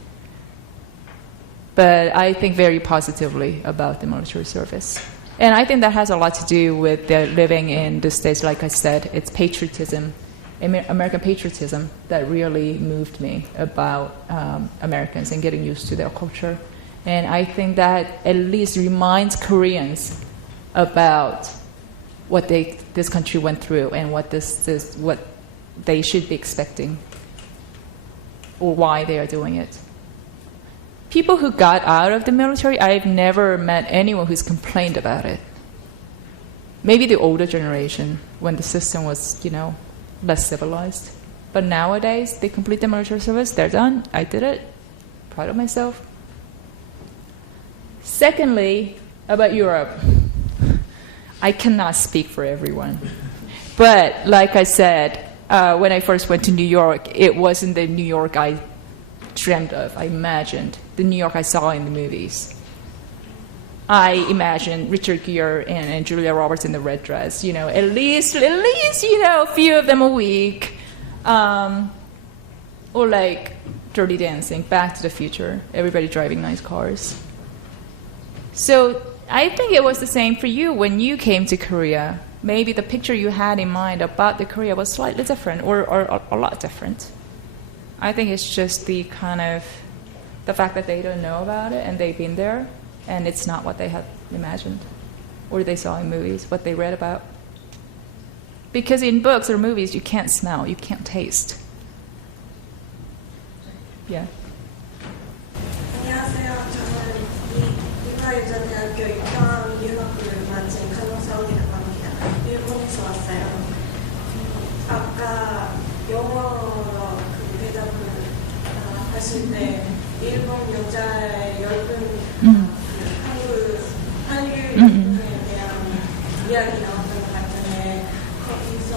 But I think very positively about the military service. And I think that has a lot to do with their living in the States. Like I said, it's patriotism, American patriotism, that really moved me about Americans and getting used to their culture. And I think that at least reminds Koreans about what this country went through and what what they should be expecting or why they are doing it. People who got out of the military, I've never met anyone who's complained about it. Maybe the older generation, when the system was, less civilized. But nowadays, they complete the military service, they're done, I did it, proud of myself. Secondly, about Europe, I cannot speak for everyone. But like I said, when I first went to New York, it wasn't the New York I dreamt of, I imagined, the New York I saw in the movies. I imagined Richard Gere and Julia Roberts in the red dress, at least, a few of them a week, Or like Dirty Dancing, Back to the Future, everybody driving nice cars. So I think it was the same for you when you came to Korea. Maybe the picture you had in mind about the Korea was slightly different or a lot different. I think it's just the kind of the fact that they don't know about it and they've been there and it's not what they had imagined or they saw in movies, what they read about. Because in books or movies you can't smell, you can't taste. Yeah. 안녕하세요. 저는 이화여자대학교 입학 유학을 마친 강성이라고 합니다. 일본에서 왔어요. 아까 영어로 그 대답을 하실 때 일본 여자의 열분 한류 여성에 대한 이야기 나왔던 것 같은데 거기서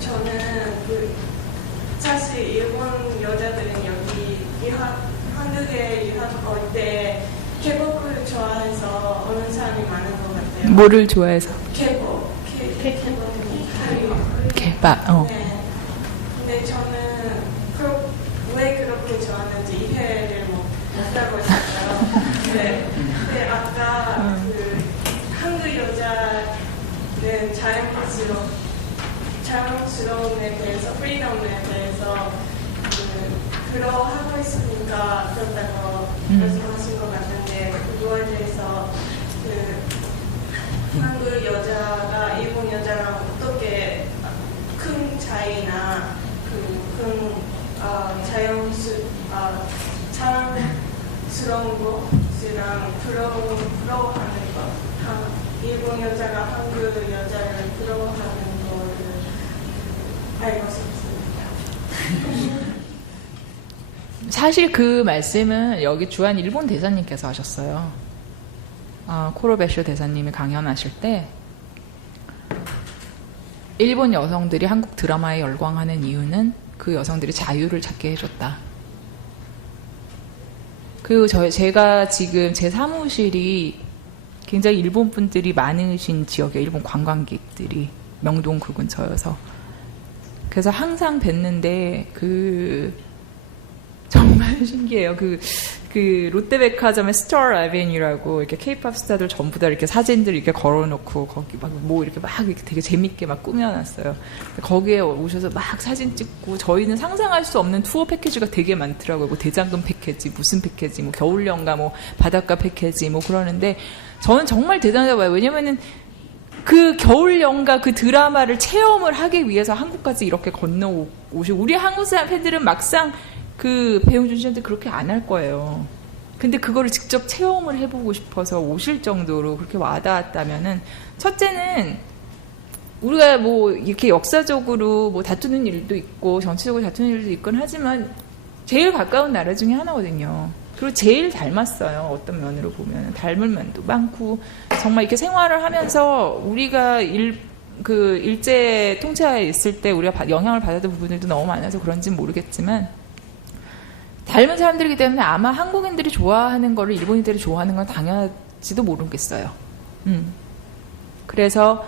저는 사실 일본 여자들은 여기 한국에 유학 올 때 K-팝을 좋아해서 오는 사람이 많은 것 같아요. 뭐를 좋아해서? K-팝, K-팝. 네. 근데 저는 왜 그렇게 좋아하는지 이해를 못하고 있었어요. 네. 근데 아까 그 한국 여자는 자연스러움에 대해서, 프리덤에 대해서 그러하고 있으니까 그렇다고 말씀하신 것 같은데 그거에 대해서 한국 여자가 일본 여자랑 어떻게 큰 차이나 자랑스러운 것이랑 부러워하는 것, 일본 여자가 한국 여자를 부러워하는 거를 알고 싶습니다. 사실 그 말씀은 여기 주한 일본 대사님께서 하셨어요. 코로베쇼 대사님이 강연하실 때 일본 여성들이 한국 드라마에 열광하는 이유는 그 여성들이 자유를 찾게 해줬다. 그리고 제가 지금 제 사무실이 굉장히 일본 분들이 많으신 지역이에요. 일본 관광객들이 명동 그 근처여서. 그래서 항상 뵀는데 정말 신기해요. 그 롯데백화점의 스타 아베뉴라고 이렇게 케이팝 스타들 전부 다 이렇게 사진들 이렇게 걸어놓고 거기 막 뭐 이렇게 되게 재밌게 막 꾸며놨어요. 거기에 오셔서 막 사진 찍고 저희는 상상할 수 없는 투어 패키지가 되게 많더라고요. 뭐 대장금 패키지, 무슨 패키지, 뭐 겨울연가, 뭐 바닷가 패키지, 뭐 그러는데 저는 정말 대단하다고 봐요. 왜냐면은 그 겨울연가 그 드라마를 체험을 하기 위해서 한국까지 이렇게 건너오시고 우리 한국 사람 팬들은 막상 그 배용준 씨한테 그렇게 안 할 거예요. 근데 그거를 직접 체험을 해보고 싶어서 오실 정도로 그렇게 와닿았다면은 첫째는 우리가 뭐 이렇게 역사적으로 뭐 다투는 일도 있고 정치적으로 다투는 일도 있건 하지만 제일 가까운 나라 중에 하나거든요. 그리고 제일 닮았어요. 어떤 면으로 보면 닮을 면도 많고 정말 이렇게 생활을 하면서 우리가 일제 통치하에 있을 때 우리가 영향을 받았던 부분들도 너무 많아서 그런지는 모르겠지만 닮은 사람들이기 때문에 아마 한국인들이 좋아하는 거를 일본인들이 좋아하는 건 당연할지도 모르겠어요. 그래서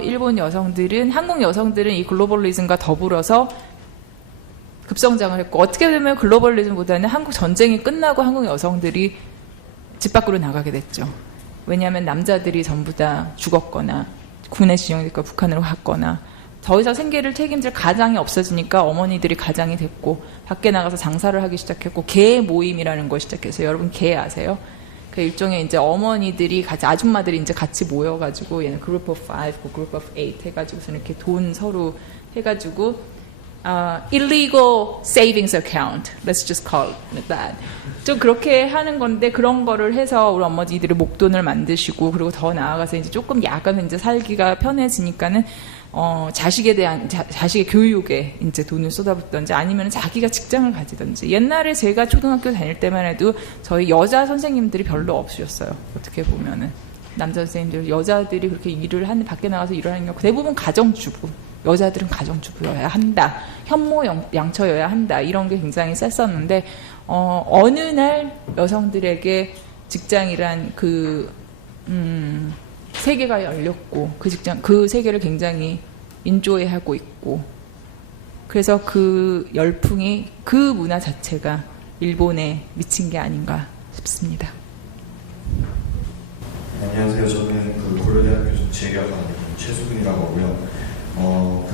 일본 여성들은 한국 여성들은 이 글로벌리즘과 더불어서 급성장을 했고 어떻게 보면 글로벌리즘보다는 한국 전쟁이 끝나고 한국 여성들이 집 밖으로 나가게 됐죠. 왜냐하면 남자들이 전부 다 죽었거나 군에 지정됐거나 북한으로 갔거나 더 이상 생계를 책임질 가장이 없어지니까 어머니들이 가장이 됐고 밖에 나가서 장사를 하기 시작했고 개 모임이라는 걸 시작해서 여러분 개 아세요? 그 일종의 이제 어머니들이 같이 아줌마들이 이제 같이 모여가지고 얘는 그룹 오브 5, 그룹 오브 8 해가지고서 이렇게 돈 서로 해가지고 illegal savings account, let's just call it that. 좀 그렇게 하는 건데 그런 거를 해서 우리 어머니들이 목돈을 만드시고 그리고 더 나아가서 이제 조금 약간 이제 살기가 편해지니까는 자식에 대한 자식의 교육에 이제 돈을 쏟아붓던지 아니면 자기가 직장을 가지던지 옛날에 제가 초등학교 다닐 때만 해도 저희 여자 선생님들이 별로 없으셨어요. 어떻게 보면은 남자 선생님들 여자들이 그렇게 일을 하는 밖에 나가서 일을 하는 경우 대부분 가정주부 여자들은 가정주부여야 한다 현모 양처여야 한다 이런 게 굉장히 셌었는데 어느 날 여성들에게 직장이란 세계가 열렸고 그 세계를 굉장히 인조해하고 있고 그래서 그 열풍이 그 문화 자체가 일본에 미친 게 아닌가 싶습니다. 안녕하세요. 저는 그 고려대학교 정치외교학과의 최수근이라고 하고요. 그냥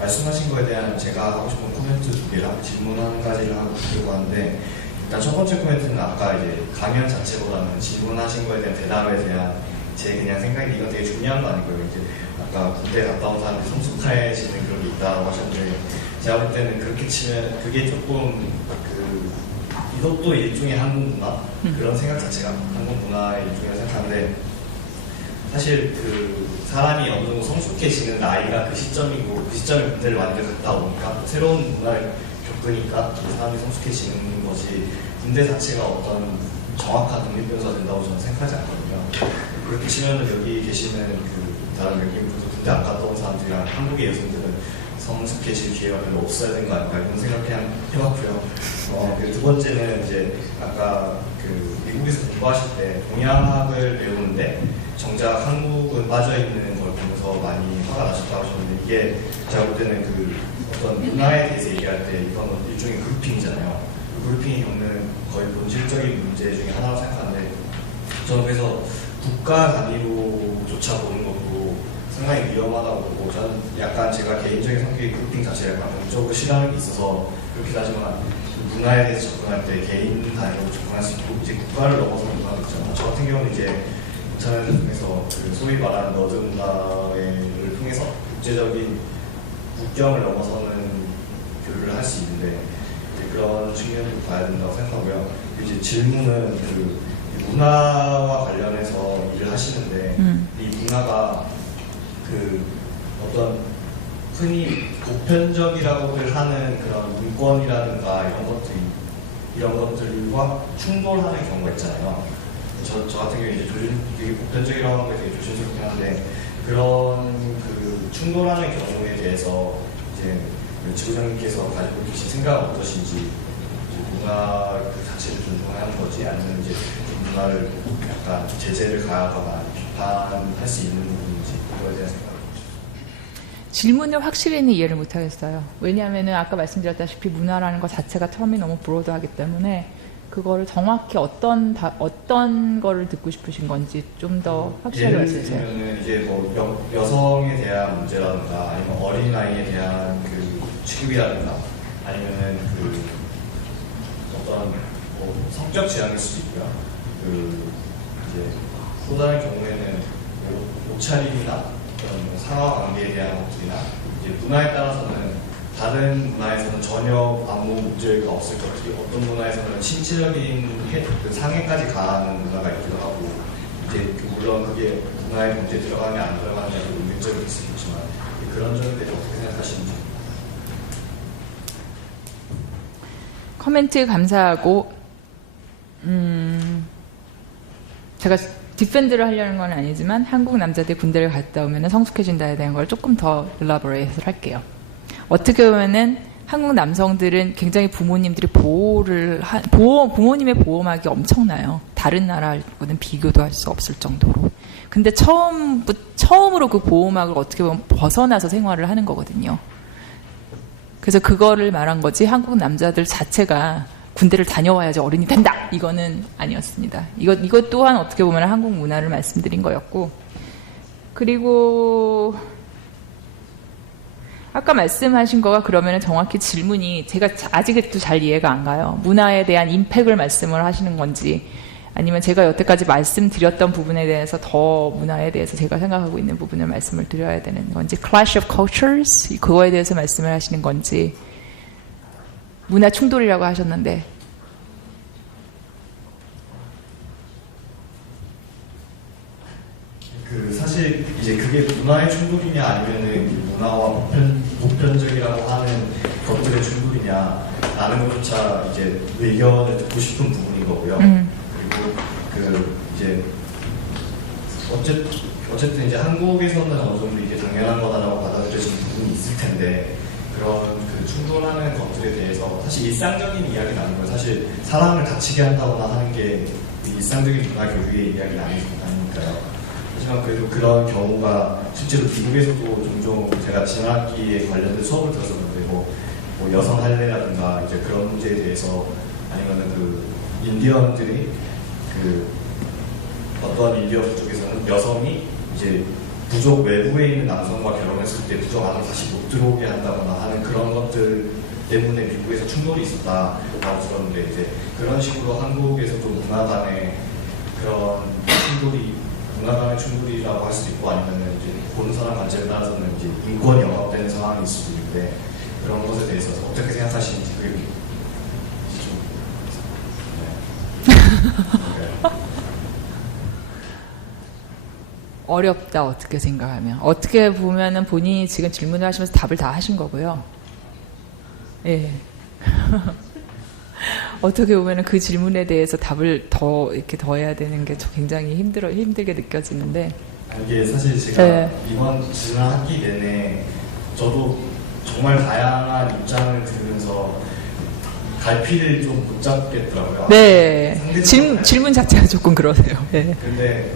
말씀하신 거에 대한 제가 하고 싶은 코멘트 2개랑 질문 1가지를 하려고 하는데, 일단 첫 번째 코멘트는 아까 이제 강연 자체보다는 질문하신 거에 대한 대답에 대한 제 그냥 생각이, 이건 되게 중요한 거 아니고요. 이제 아까 군대 갔다 온 사람들이 성숙해지는 그런 게 있다고 하셨는데, 제가 볼 때는 그렇게 치면 그게 조금 이것도 일종의 한국 문화? 그런 생각 자체가 한국 문화의 일종이라고 생각하는데, 사실 그 사람이 어느 정도 성숙해지는 나이가 그 시점이고, 그 시점에 군대를 완전히 갔다 오니까 새로운 문화를 겪으니까 그 사람이 성숙해지는 것이 군대 자체가 어떤 정확한 독립변수가 된다고 저는 생각하지 않거든요. 그렇게 치면은 여기 계시는 그 다른 외국인분들, 군대 안 갔다 온 사람들이랑 한국의 여성들은 성숙해질 기회가 별로 없어야 되는 거 아닌가, 이런 생각 해봤고요. 두 번째는 이제 아까 그 미국에서 공부하실 때 동양학을 배우는데 정작 한국은 빠져있는 걸 보면서 많이 화가 나셨다고 하셨는데, 이게 제가 볼 때는 그 어떤 문화에 대해서 얘기할 때 이건 일종의 그룹핑이잖아요. 그 그룹핑이 겪는 거의 본질적인 문제 중에 하나라고 생각하는데, 저는 그래서 국가 단위로조차 보는 것도 상당히 위험하다고 보고, 저는 약간 제가 개인적인 성격이 그룹핑 자체를 약간 공적으로 싫어하는 게 있어서 그렇긴 하지만, 문화에 대해서 접근할 때 개인 단위로 접근할 수 있고, 이제 국가를 넘어서는 문화가 있잖아요. 저 같은 경우는 이제 인터넷을 통해서 그 소위 말하는 너드 문화를 통해서 국제적인 국경을 넘어서는 교류를 할 수 있는데, 이제 그런 측면을 봐야 된다고 생각하고요. 이제 질문은 그 문화와 관련해서 일을 하시는데, 이 문화가 그 어떤 흔히 보편적이라고들 하는 그런 문권이라든가 이런 것들과 충돌하는 경우가 있잖아요. 저 같은 경우에 이제 되게 보편적이라고 하는 게 되게 조심스럽긴 한데, 그런 그 충돌하는 경우에 대해서 이제 지구장님께서 가지고 계신 생각은 어떠신지, 문화 그 자체를 존중하는 거지, 아니면 이제 문화를 약간 제재를 가하거나 비판할 수 있는 부분인지, 그거에 대한 생각. 질문을 확실히는 이해를 못하겠어요. 왜냐하면 아까 말씀드렸다시피 문화라는 것 자체가 처음이 너무 브로드하기 때문에 그거를 정확히 어떤 거를 듣고 싶으신 건지 좀 더 확실하게 말씀해 주세요. 예를 들면 이제 뭐 여성에 대한 문제라든가, 아니면 어린아이에 대한 그 취급이라든가, 아니면은 그 어떤 뭐 성적 지향일 수도 있고요. 그 이제 또 다른 경우에는 옷차림이나 뭐 상하 관계에 대한 것들이나, 이제 문화에 따라서는 다른 문화에서는 전혀 아무 문제가 없을 것들이 어떤 문화에서는 신체적인 그 상해까지 가하는 문화가 있기도 하고, 이제 물론 그게 문화의 문제에 들어가냐 안 들어가냐도 논리적일 수 있지만, 그런 점에 대해서 어떻게 생각하시는지. 코멘트 감사하고, 제가 디펜드를 하려는 건 아니지만 한국 남자들이 군대를 갔다 오면 성숙해진다에 대한 걸 조금 더 일라보레이트를 할게요. 어떻게 보면은 한국 남성들은 굉장히 부모님들이 부모님의 보호막이 엄청나요. 다른 나라하고는 비교도 할 수 없을 정도로. 근데 처음으로 그 보호막을 어떻게 보면 벗어나서 생활을 하는 거거든요. 그래서 그거를 말한 거지, 한국 남자들 자체가 군대를 다녀와야지 어른이 된다! 이거는 아니었습니다. 이것 또한 어떻게 보면 한국 문화를 말씀드린 거였고, 그리고 아까 말씀하신 거가 그러면 정확히 질문이 제가 아직도 잘 이해가 안 가요. 문화에 대한 임팩을 말씀을 하시는 건지, 아니면 제가 여태까지 말씀드렸던 부분에 대해서 더 문화에 대해서 제가 생각하고 있는 부분을 말씀을 드려야 되는 건지, Clash of Cultures 그거에 대해서 말씀을 하시는 건지, 문화 충돌이라고 하셨는데, 사실 이제 그게 문화의 충돌이냐, 아니면은 문화와 보편적이라고 하는 것들의 충돌이냐 라는 것조차 이제 의견을 듣고 싶은 부분인 거고요. 그리고 이제 어쨌든 이제 한국에서는 어느 정도 이게 당연한 거다라고 받아들여지는 부분이 있을 텐데, 그런 그 충돌하는 것들에 대해서 사실 일상적인 이야기는 아니고, 사실 사람을 다치게 한다거나 하는 게 일상적인 문화 교류의 이야기는 아니니까요. 하지만 그래도 그런 경우가 실제로 미국에서도 종종 제가 지난 학기에 관련된 수업을 들었었는데 뭐 여성 할례라든가 이제 그런 문제에 대해서 아니면은 그 인디언들이 그 어떤 인디언 부족에서는 여성이 이제 부족 외부에 있는 남성과 결혼했을 때 부족 안으로 다시 못 들어오게 한다거나 하는 그런 것들 때문에 미국에서 충돌이 있었다라고 들었는데 이제 그런 식으로 한국에서도 문화 간의 그런 문화 간의 충돌이라고 할 수도 있고 아니면은 이제 보는 사람 관점에 따라서는 이제 인권이 억압되는 상황일 수도 있는데 그런 것에 대해서 어떻게 생각하시는지 그게 좀 어렵다 어떻게 생각하면 어떻게 보면은 본인이 지금 질문을 하시면서 답을 다 하신 거고요. 예. 어떻게 보면은 그 질문에 대해서 답을 더 해야 되는 게 굉장히 힘들게 느껴지는데. 이게 사실 제가 이번 지난 학기 내내 저도 정말 다양한 입장을 들으면서 갈피를 좀 못 잡겠더라고요. 네. 질문 자체가 조금 그러세요. 네. 근데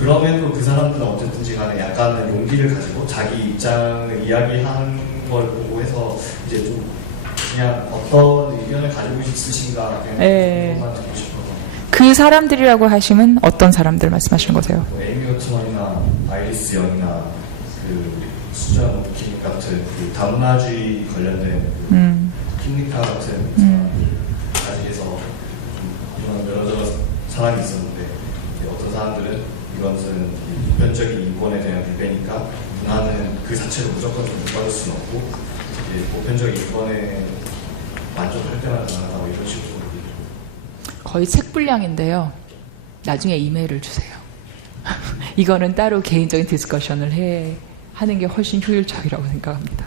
그럼에도 그 사람들은 어쨌든지 간에 약간의 용기를 가지고 자기 입장을 이야기하는 걸 보고 해서 이제 좀 그냥 어떤 의견을 가지고 있으신가 그냥 그것만 듣고 싶어서. 그 사람들이라고 하시면 어떤 사람들 말씀하시는 거세요? 뭐 에이미 워츠먼이나 아이리스 영이나 그 수전 킴 같은 그 다문화주의 관련된 킴리카 같은 사람들까지 해서 이런 여러 사람이 있었는데 어떤 사람들은 이것은 보편적인 인권에 대한 비배니까 문화는 그 자체로 무조건 못 받을 수는 없고 보편적인 인권에 만족할 때만 가능하다고 이런 식으로 거의 책 분량인데요. 나중에 이메일을 주세요. 이거는 따로 개인적인 디스커션을 하는 게 훨씬 효율적이라고 생각합니다.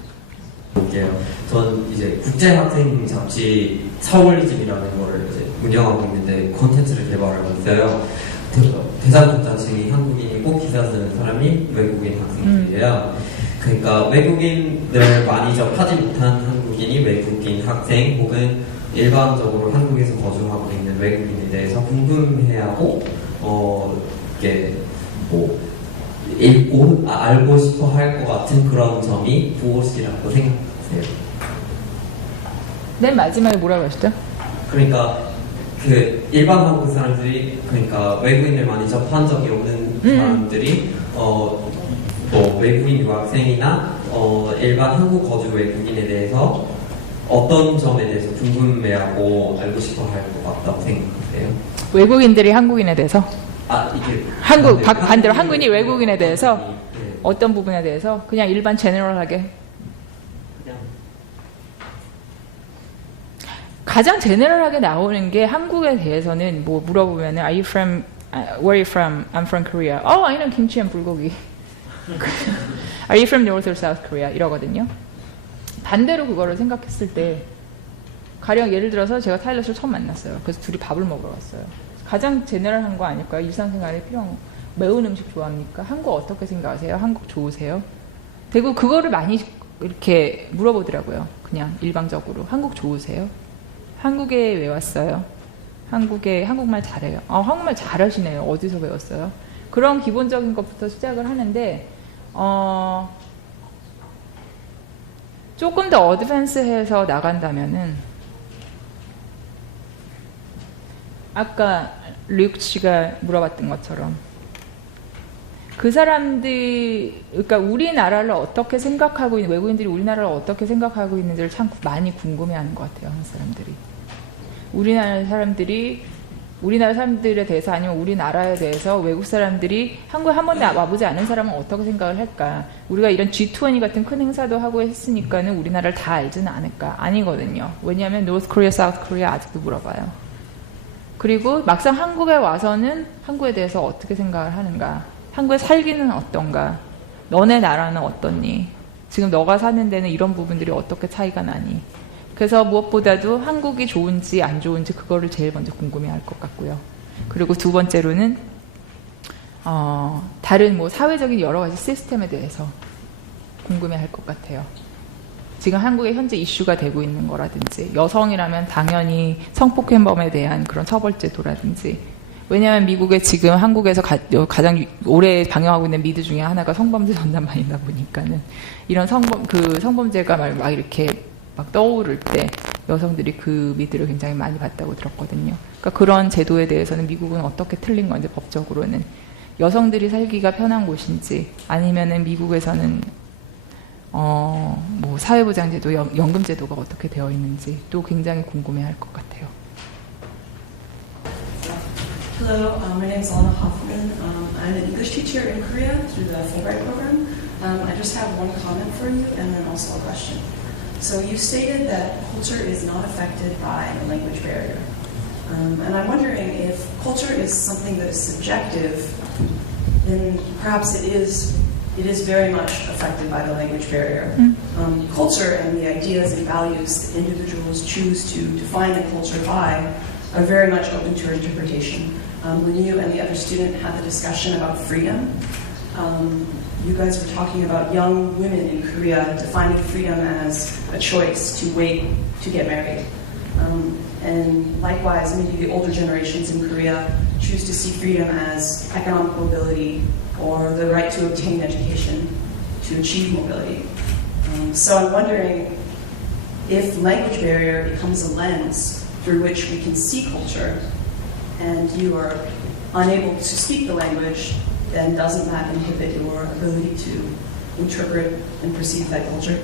볼게요. 전 이제 국제학생 잡지 서울리즘이라는 거를 이제 운영하고 있는데 콘텐츠를 개발하고 있어요. 대상 독자층이 한국인이고 기사 쓰는 사람이 외국인 학생들이에요. 그러니까 외국인을 많이 접하지 못한 한국인이 외국인 학생 혹은 일반적으로 한국에서 거주하고 있는 외국인에 대해서 궁금해하고 이게 뭐 읽고 알고 싶어 할 것 같은 그런 점이 무엇이라고 생각하세요? 맨 마지막에 뭐라고 하셨죠? 그러니까 그 일반 한국 사람들이 그러니까 외국인을 많이 접한 적이 없는 사람들이 또 외국인 유학생이나 일반 한국 거주 외국인에 대해서 어떤 점에 대해서 궁금해하고 알고 싶어 할 것 같다고 생각하세요? 외국인들이 한국인에 대해서? 이게 반대로 한국인이 외국인에 대해서 네. 어떤 부분에 대해서 그냥 일반 제너럴하게 가장 제너럴하게 나오는 게 한국에 대해서는 뭐 물어보면은 Are you from where are you from? I'm from Korea. I know 김치 and 불고기. Are you from North or South Korea? 이러거든요. 반대로 그거를 생각했을 때 가령 예를 들어서 제가 타일러 씨를 처음 만났어요. 그래서 둘이 밥을 먹으러 갔어요. 가장 제너럴한 거 아닐까요? 일상생활에 필요한 거. 매운 음식 좋아합니까? 한국 어떻게 생각하세요? 한국 좋으세요? 대구 그거를 많이 이렇게 물어보더라고요. 그냥 일방적으로. 한국 좋으세요? 한국에 왜 왔어요? 한국말 잘해요. 한국말 잘하시네요. 어디서 배웠어요? 그런 기본적인 것부터 시작을 하는데 조금 더 어드밴스해서 나간다면은 아까 류크 씨가 물어봤던 것처럼 그 사람들, 그러니까 우리나라를 어떻게 생각하고 있는, 외국인들이 우리나라를 어떻게 생각하고 있는지를 참 많이 궁금해하는 것 같아요. 한국 사람들이. 우리나라 사람들에 대해서 아니면 우리나라에 대해서 외국 사람들이 한국에 한 번도 와보지 않은 사람은 어떻게 생각을 할까? 우리가 이런 G20 같은 큰 행사도 하고 했으니까는 우리나라를 다 알지는 않을까? 아니거든요. 왜냐하면 North Korea, South Korea 아직도 물어봐요. 그리고 막상 한국에 와서는 한국에 대해서 어떻게 생각을 하는가? 한국에 살기는 어떤가? 너네 나라는 어떻니? 지금 너가 사는 데는 이런 부분들이 어떻게 차이가 나니? 그래서 무엇보다도 한국이 좋은지 안 좋은지 그거를 제일 먼저 궁금해할 것 같고요. 그리고 두 번째로는 다른 뭐 사회적인 여러 가지 시스템에 대해서 궁금해할 것 같아요. 지금 한국에 현재 이슈가 되고 있는 거라든지 여성이라면 당연히 성폭행범에 대한 그런 처벌제도라든지 왜냐하면 미국에 지금 한국에서 가장 오래 방영하고 있는 미드 중에 하나가 성범죄 전담반이다 보니까는 이런 성범죄가 막 이렇게 막 떠오를 때 여성들이 그 미드를 굉장히 많이 봤다고 들었거든요. 그러니까 그런 제도에 대해서는 미국은 어떻게 틀린 건지 법적으로는 여성들이 살기가 편한 곳인지 아니면은 미국에서는 뭐 사회보장제도, 연금제도가 어떻게 되어 있는지 또 굉장히 궁금해할 것 같아요. Hello, my name is Anna Hoffman. I'm an English teacher in Korea through the Fulbright program. I just have one comment for you and then also a question. So you stated that culture is not affected by the language barrier. And I'm wondering if culture is something that is subjective, then perhaps it is very much affected by the language barrier. Culture and the ideas and values that individuals choose to define the culture by are very much open to interpretation. When you and the other student had the discussion about freedom, you guys were talking about young women in Korea defining freedom as a choice to wait to get married. And likewise, maybe the older generations in Korea choose to see freedom as economic mobility or the right to obtain education to achieve mobility. So I'm wondering if language barrier becomes a lens through which we can see culture and you are unable to speak the language, then doesn't that inhibit your ability to interpret and perceive that culture?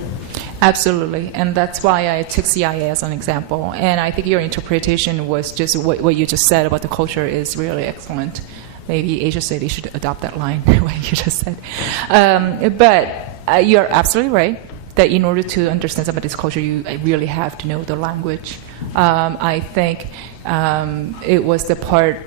Absolutely, and that's why I took CIA as an example. And I think your interpretation was just what you just said about the culture is really excellent. Maybe Asia City should adopt that line, what you just said. But you're absolutely right that in order to understand somebody's culture, you really have to know the language. I think it was the part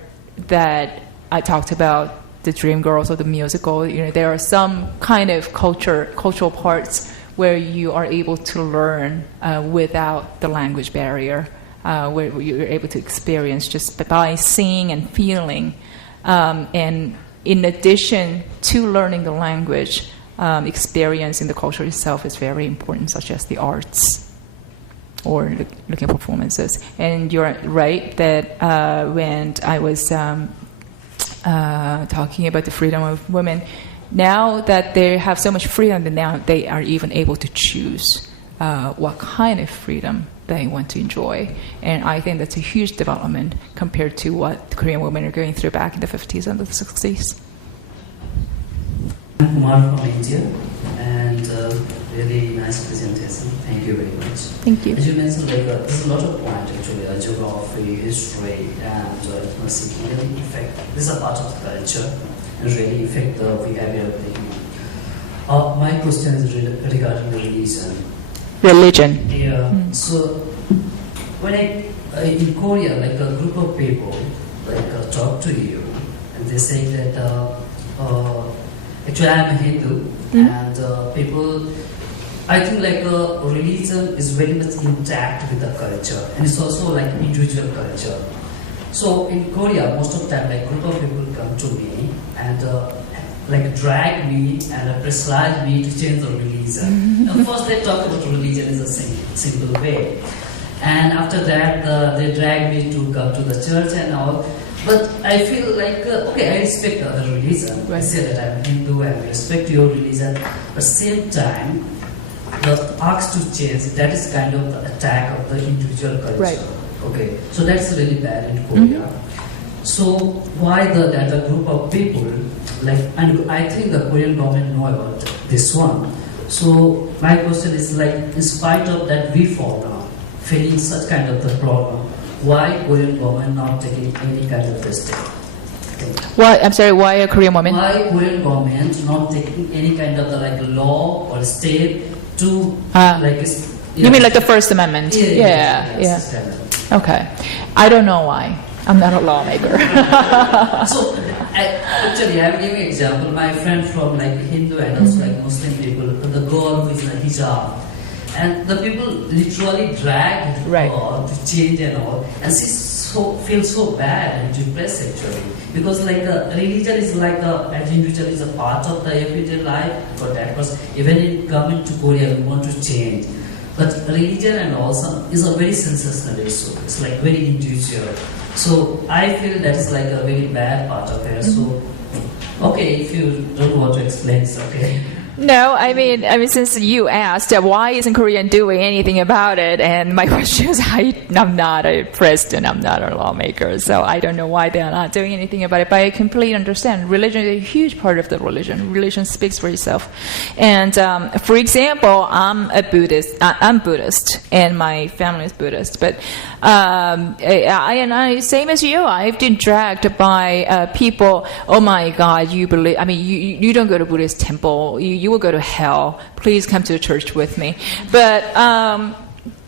that I talked about, the Dreamgirls or the musical. You know, there are some kind of cultural parts where you are able to learn without the language barrier, where you're able to experience just by seeing and feeling. And in addition to learning the language, experience in the culture itself is very important, such as the arts or looking at performances. And you're right that when I was talking about the freedom of women, now that they have so much freedom, that now they are even able to choose what kind of freedom they want to enjoy. And I think that's a huge development compared to what the Korean women are going through back in the 50s and the 60s. I'm Kumar from India, and really nice presentation. Thank you very much. Thank you. As you mentioned, there's a lot of points actually, geography, history, and ethnicity really affect. This is a part of the culture and really affect the vocabulary of the human. My question is regarding the religion. Religion. Yeah. So when in Korea, like a group of people talk to you, and they say that actually I'm a Hindu, and people, I think religion is very much intact with the culture, and it's also like individual culture. So in Korea, most of the time, group of people come to me and drag me and prescribe me to change the religion. And first they talk about religion in a simple way, and after that they drag me to come to the church and all. But I feel okay, I respect other religion. I say that I'm Hindu and I respect your religion. But same time, the ask to change, that is kind of the attack of the individual culture. Right. Okay, so that's really bad in Korea. So why that a group of people, and I think the Korean government know about this one. So my question is in spite of that we fall now, facing such kind of the problem, why Korean government not taking any kind of the step? Why? I'm sorry. Why a Korean woman? Why Korean government not taking any kind of the law or step to You mean like the First Amendment? Yeah. Okay. I don't know why. I'm not a lawmaker. So actually, I'm giving an example. My friend from Hindu and also Muslim people, the girl who is in a hijab. And the people literally drag her to change and all, and she feels so bad and depressed actually, because religion is as individual is a part of the everyday life for that person. Even in coming to Korea, we want to change, But religion and also is a very sensationalist, so it's like very individual. So I feel that is like a very bad part of it. So okay, if you don't want to explain, it's okay. No, I mean, since you asked, why isn't Korea doing anything about it? And my question is, I'm not a president, I'm not a lawmaker, so I don't know why they are not doing anything about it. But I completely understand. Religion is a huge part of the religion. Religion speaks for itself. And for example, I'm Buddhist, and my family is Buddhist. But I same as you, I've been dragged by people. Oh my God, you believe? I mean, you don't go to Buddhist temple. You will go to hell. Please come to the church with me. But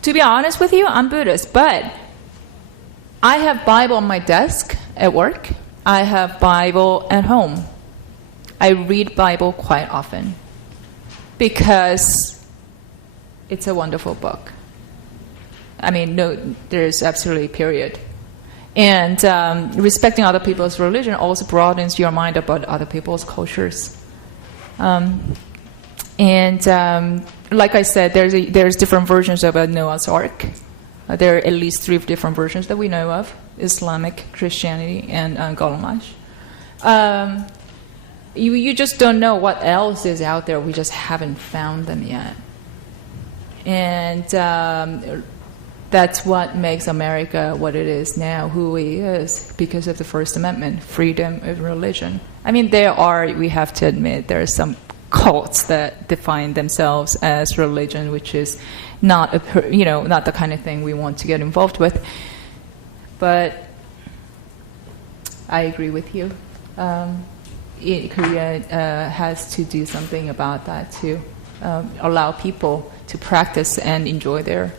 to be honest with you, I'm Buddhist. But I have Bible on my desk at work. I have Bible at home. I read Bible quite often because it's a wonderful book. I mean, no, there's absolutely period. And respecting other people's religion also broadens your mind about other people's cultures. Like I said, there's different versions of a Noah's Ark. There are at least 3 different versions that we know of: Islamic, Christianity, and Gulamash. You just don't know what else is out there. We just haven't found them yet. And that's what makes America what it is now, who it is, because of the First Amendment, freedom of religion. I mean, we have to admit, there are some cults that define themselves as religion, which is not the kind of thing we want to get involved with. But I agree with you. Korea has to do something about that to allow people to practice and enjoy their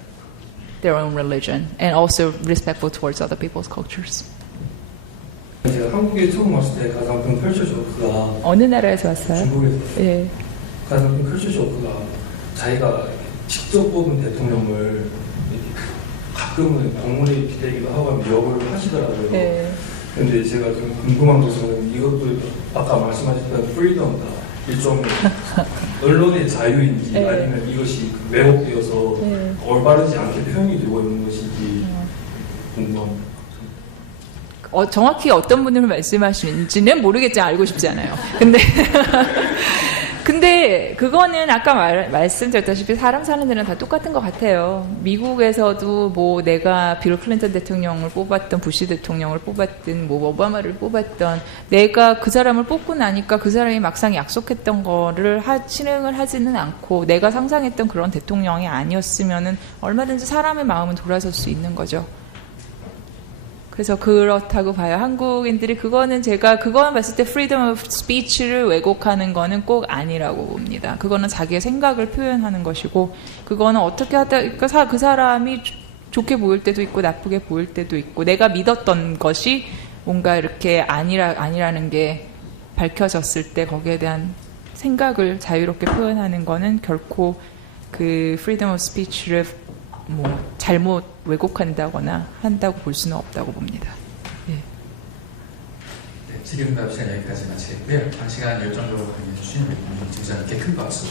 own religion, and also respectful towards other people's cultures. 제가 한국에 처음 왔을 때 가장 큰 컬처 쇼크가 어느 나라에서 왔어요? 중국에서 예. 가장 큰 컬처 쇼크가 자기가 직접 뽑은 대통령을 가끔은 방문에 기대기도 하고 하면 욕을 하시더라고요. 예. 근데 제가 좀 궁금한 것은 이것도 아까 말씀하셨던 프리덤다 일종의 언론의 자유인지 아니면 이것이 왜곡되어서 올바르지 않게 표현이 되고 있는 것인지 궁금합니다. 정확히 어떤 분을 말씀하시는지는 모르겠지만 알고 싶지 않아요. 근데 그거는 아까 말씀드렸다시피 사람 사는 데는 다 똑같은 것 같아요. 미국에서도 뭐 내가 빌 클린턴 대통령을 뽑았던, 부시 대통령을 뽑았던, 뭐 오바마를 뽑았던, 내가 그 사람을 뽑고 나니까 그 사람이 막상 약속했던 거를 실행을 하지는 않고 내가 상상했던 그런 대통령이 아니었으면은 얼마든지 사람의 마음은 돌아설 수 있는 거죠. 그래서 그렇다고 봐요. 한국인들이 그거는 봤을 때 freedom of speech를 왜곡하는 거는 꼭 아니라고 봅니다. 그거는 자기의 생각을 표현하는 것이고, 그거는 어떻게 하다 그 사람이 좋게 보일 때도 있고 나쁘게 보일 때도 있고, 내가 믿었던 것이 뭔가 이렇게 아니라는 게 밝혀졌을 때 거기에 대한 생각을 자유롭게 표현하는 거는 결코 그 freedom of speech를 뭐 잘못 왜곡한다거나 한다고 볼 수는 없다고 봅니다. 예. 네, 지금 시간 여기까지 마치겠고요. 1시간 열정적으로 강의해 주신 우리 김지장님께 큰 박수.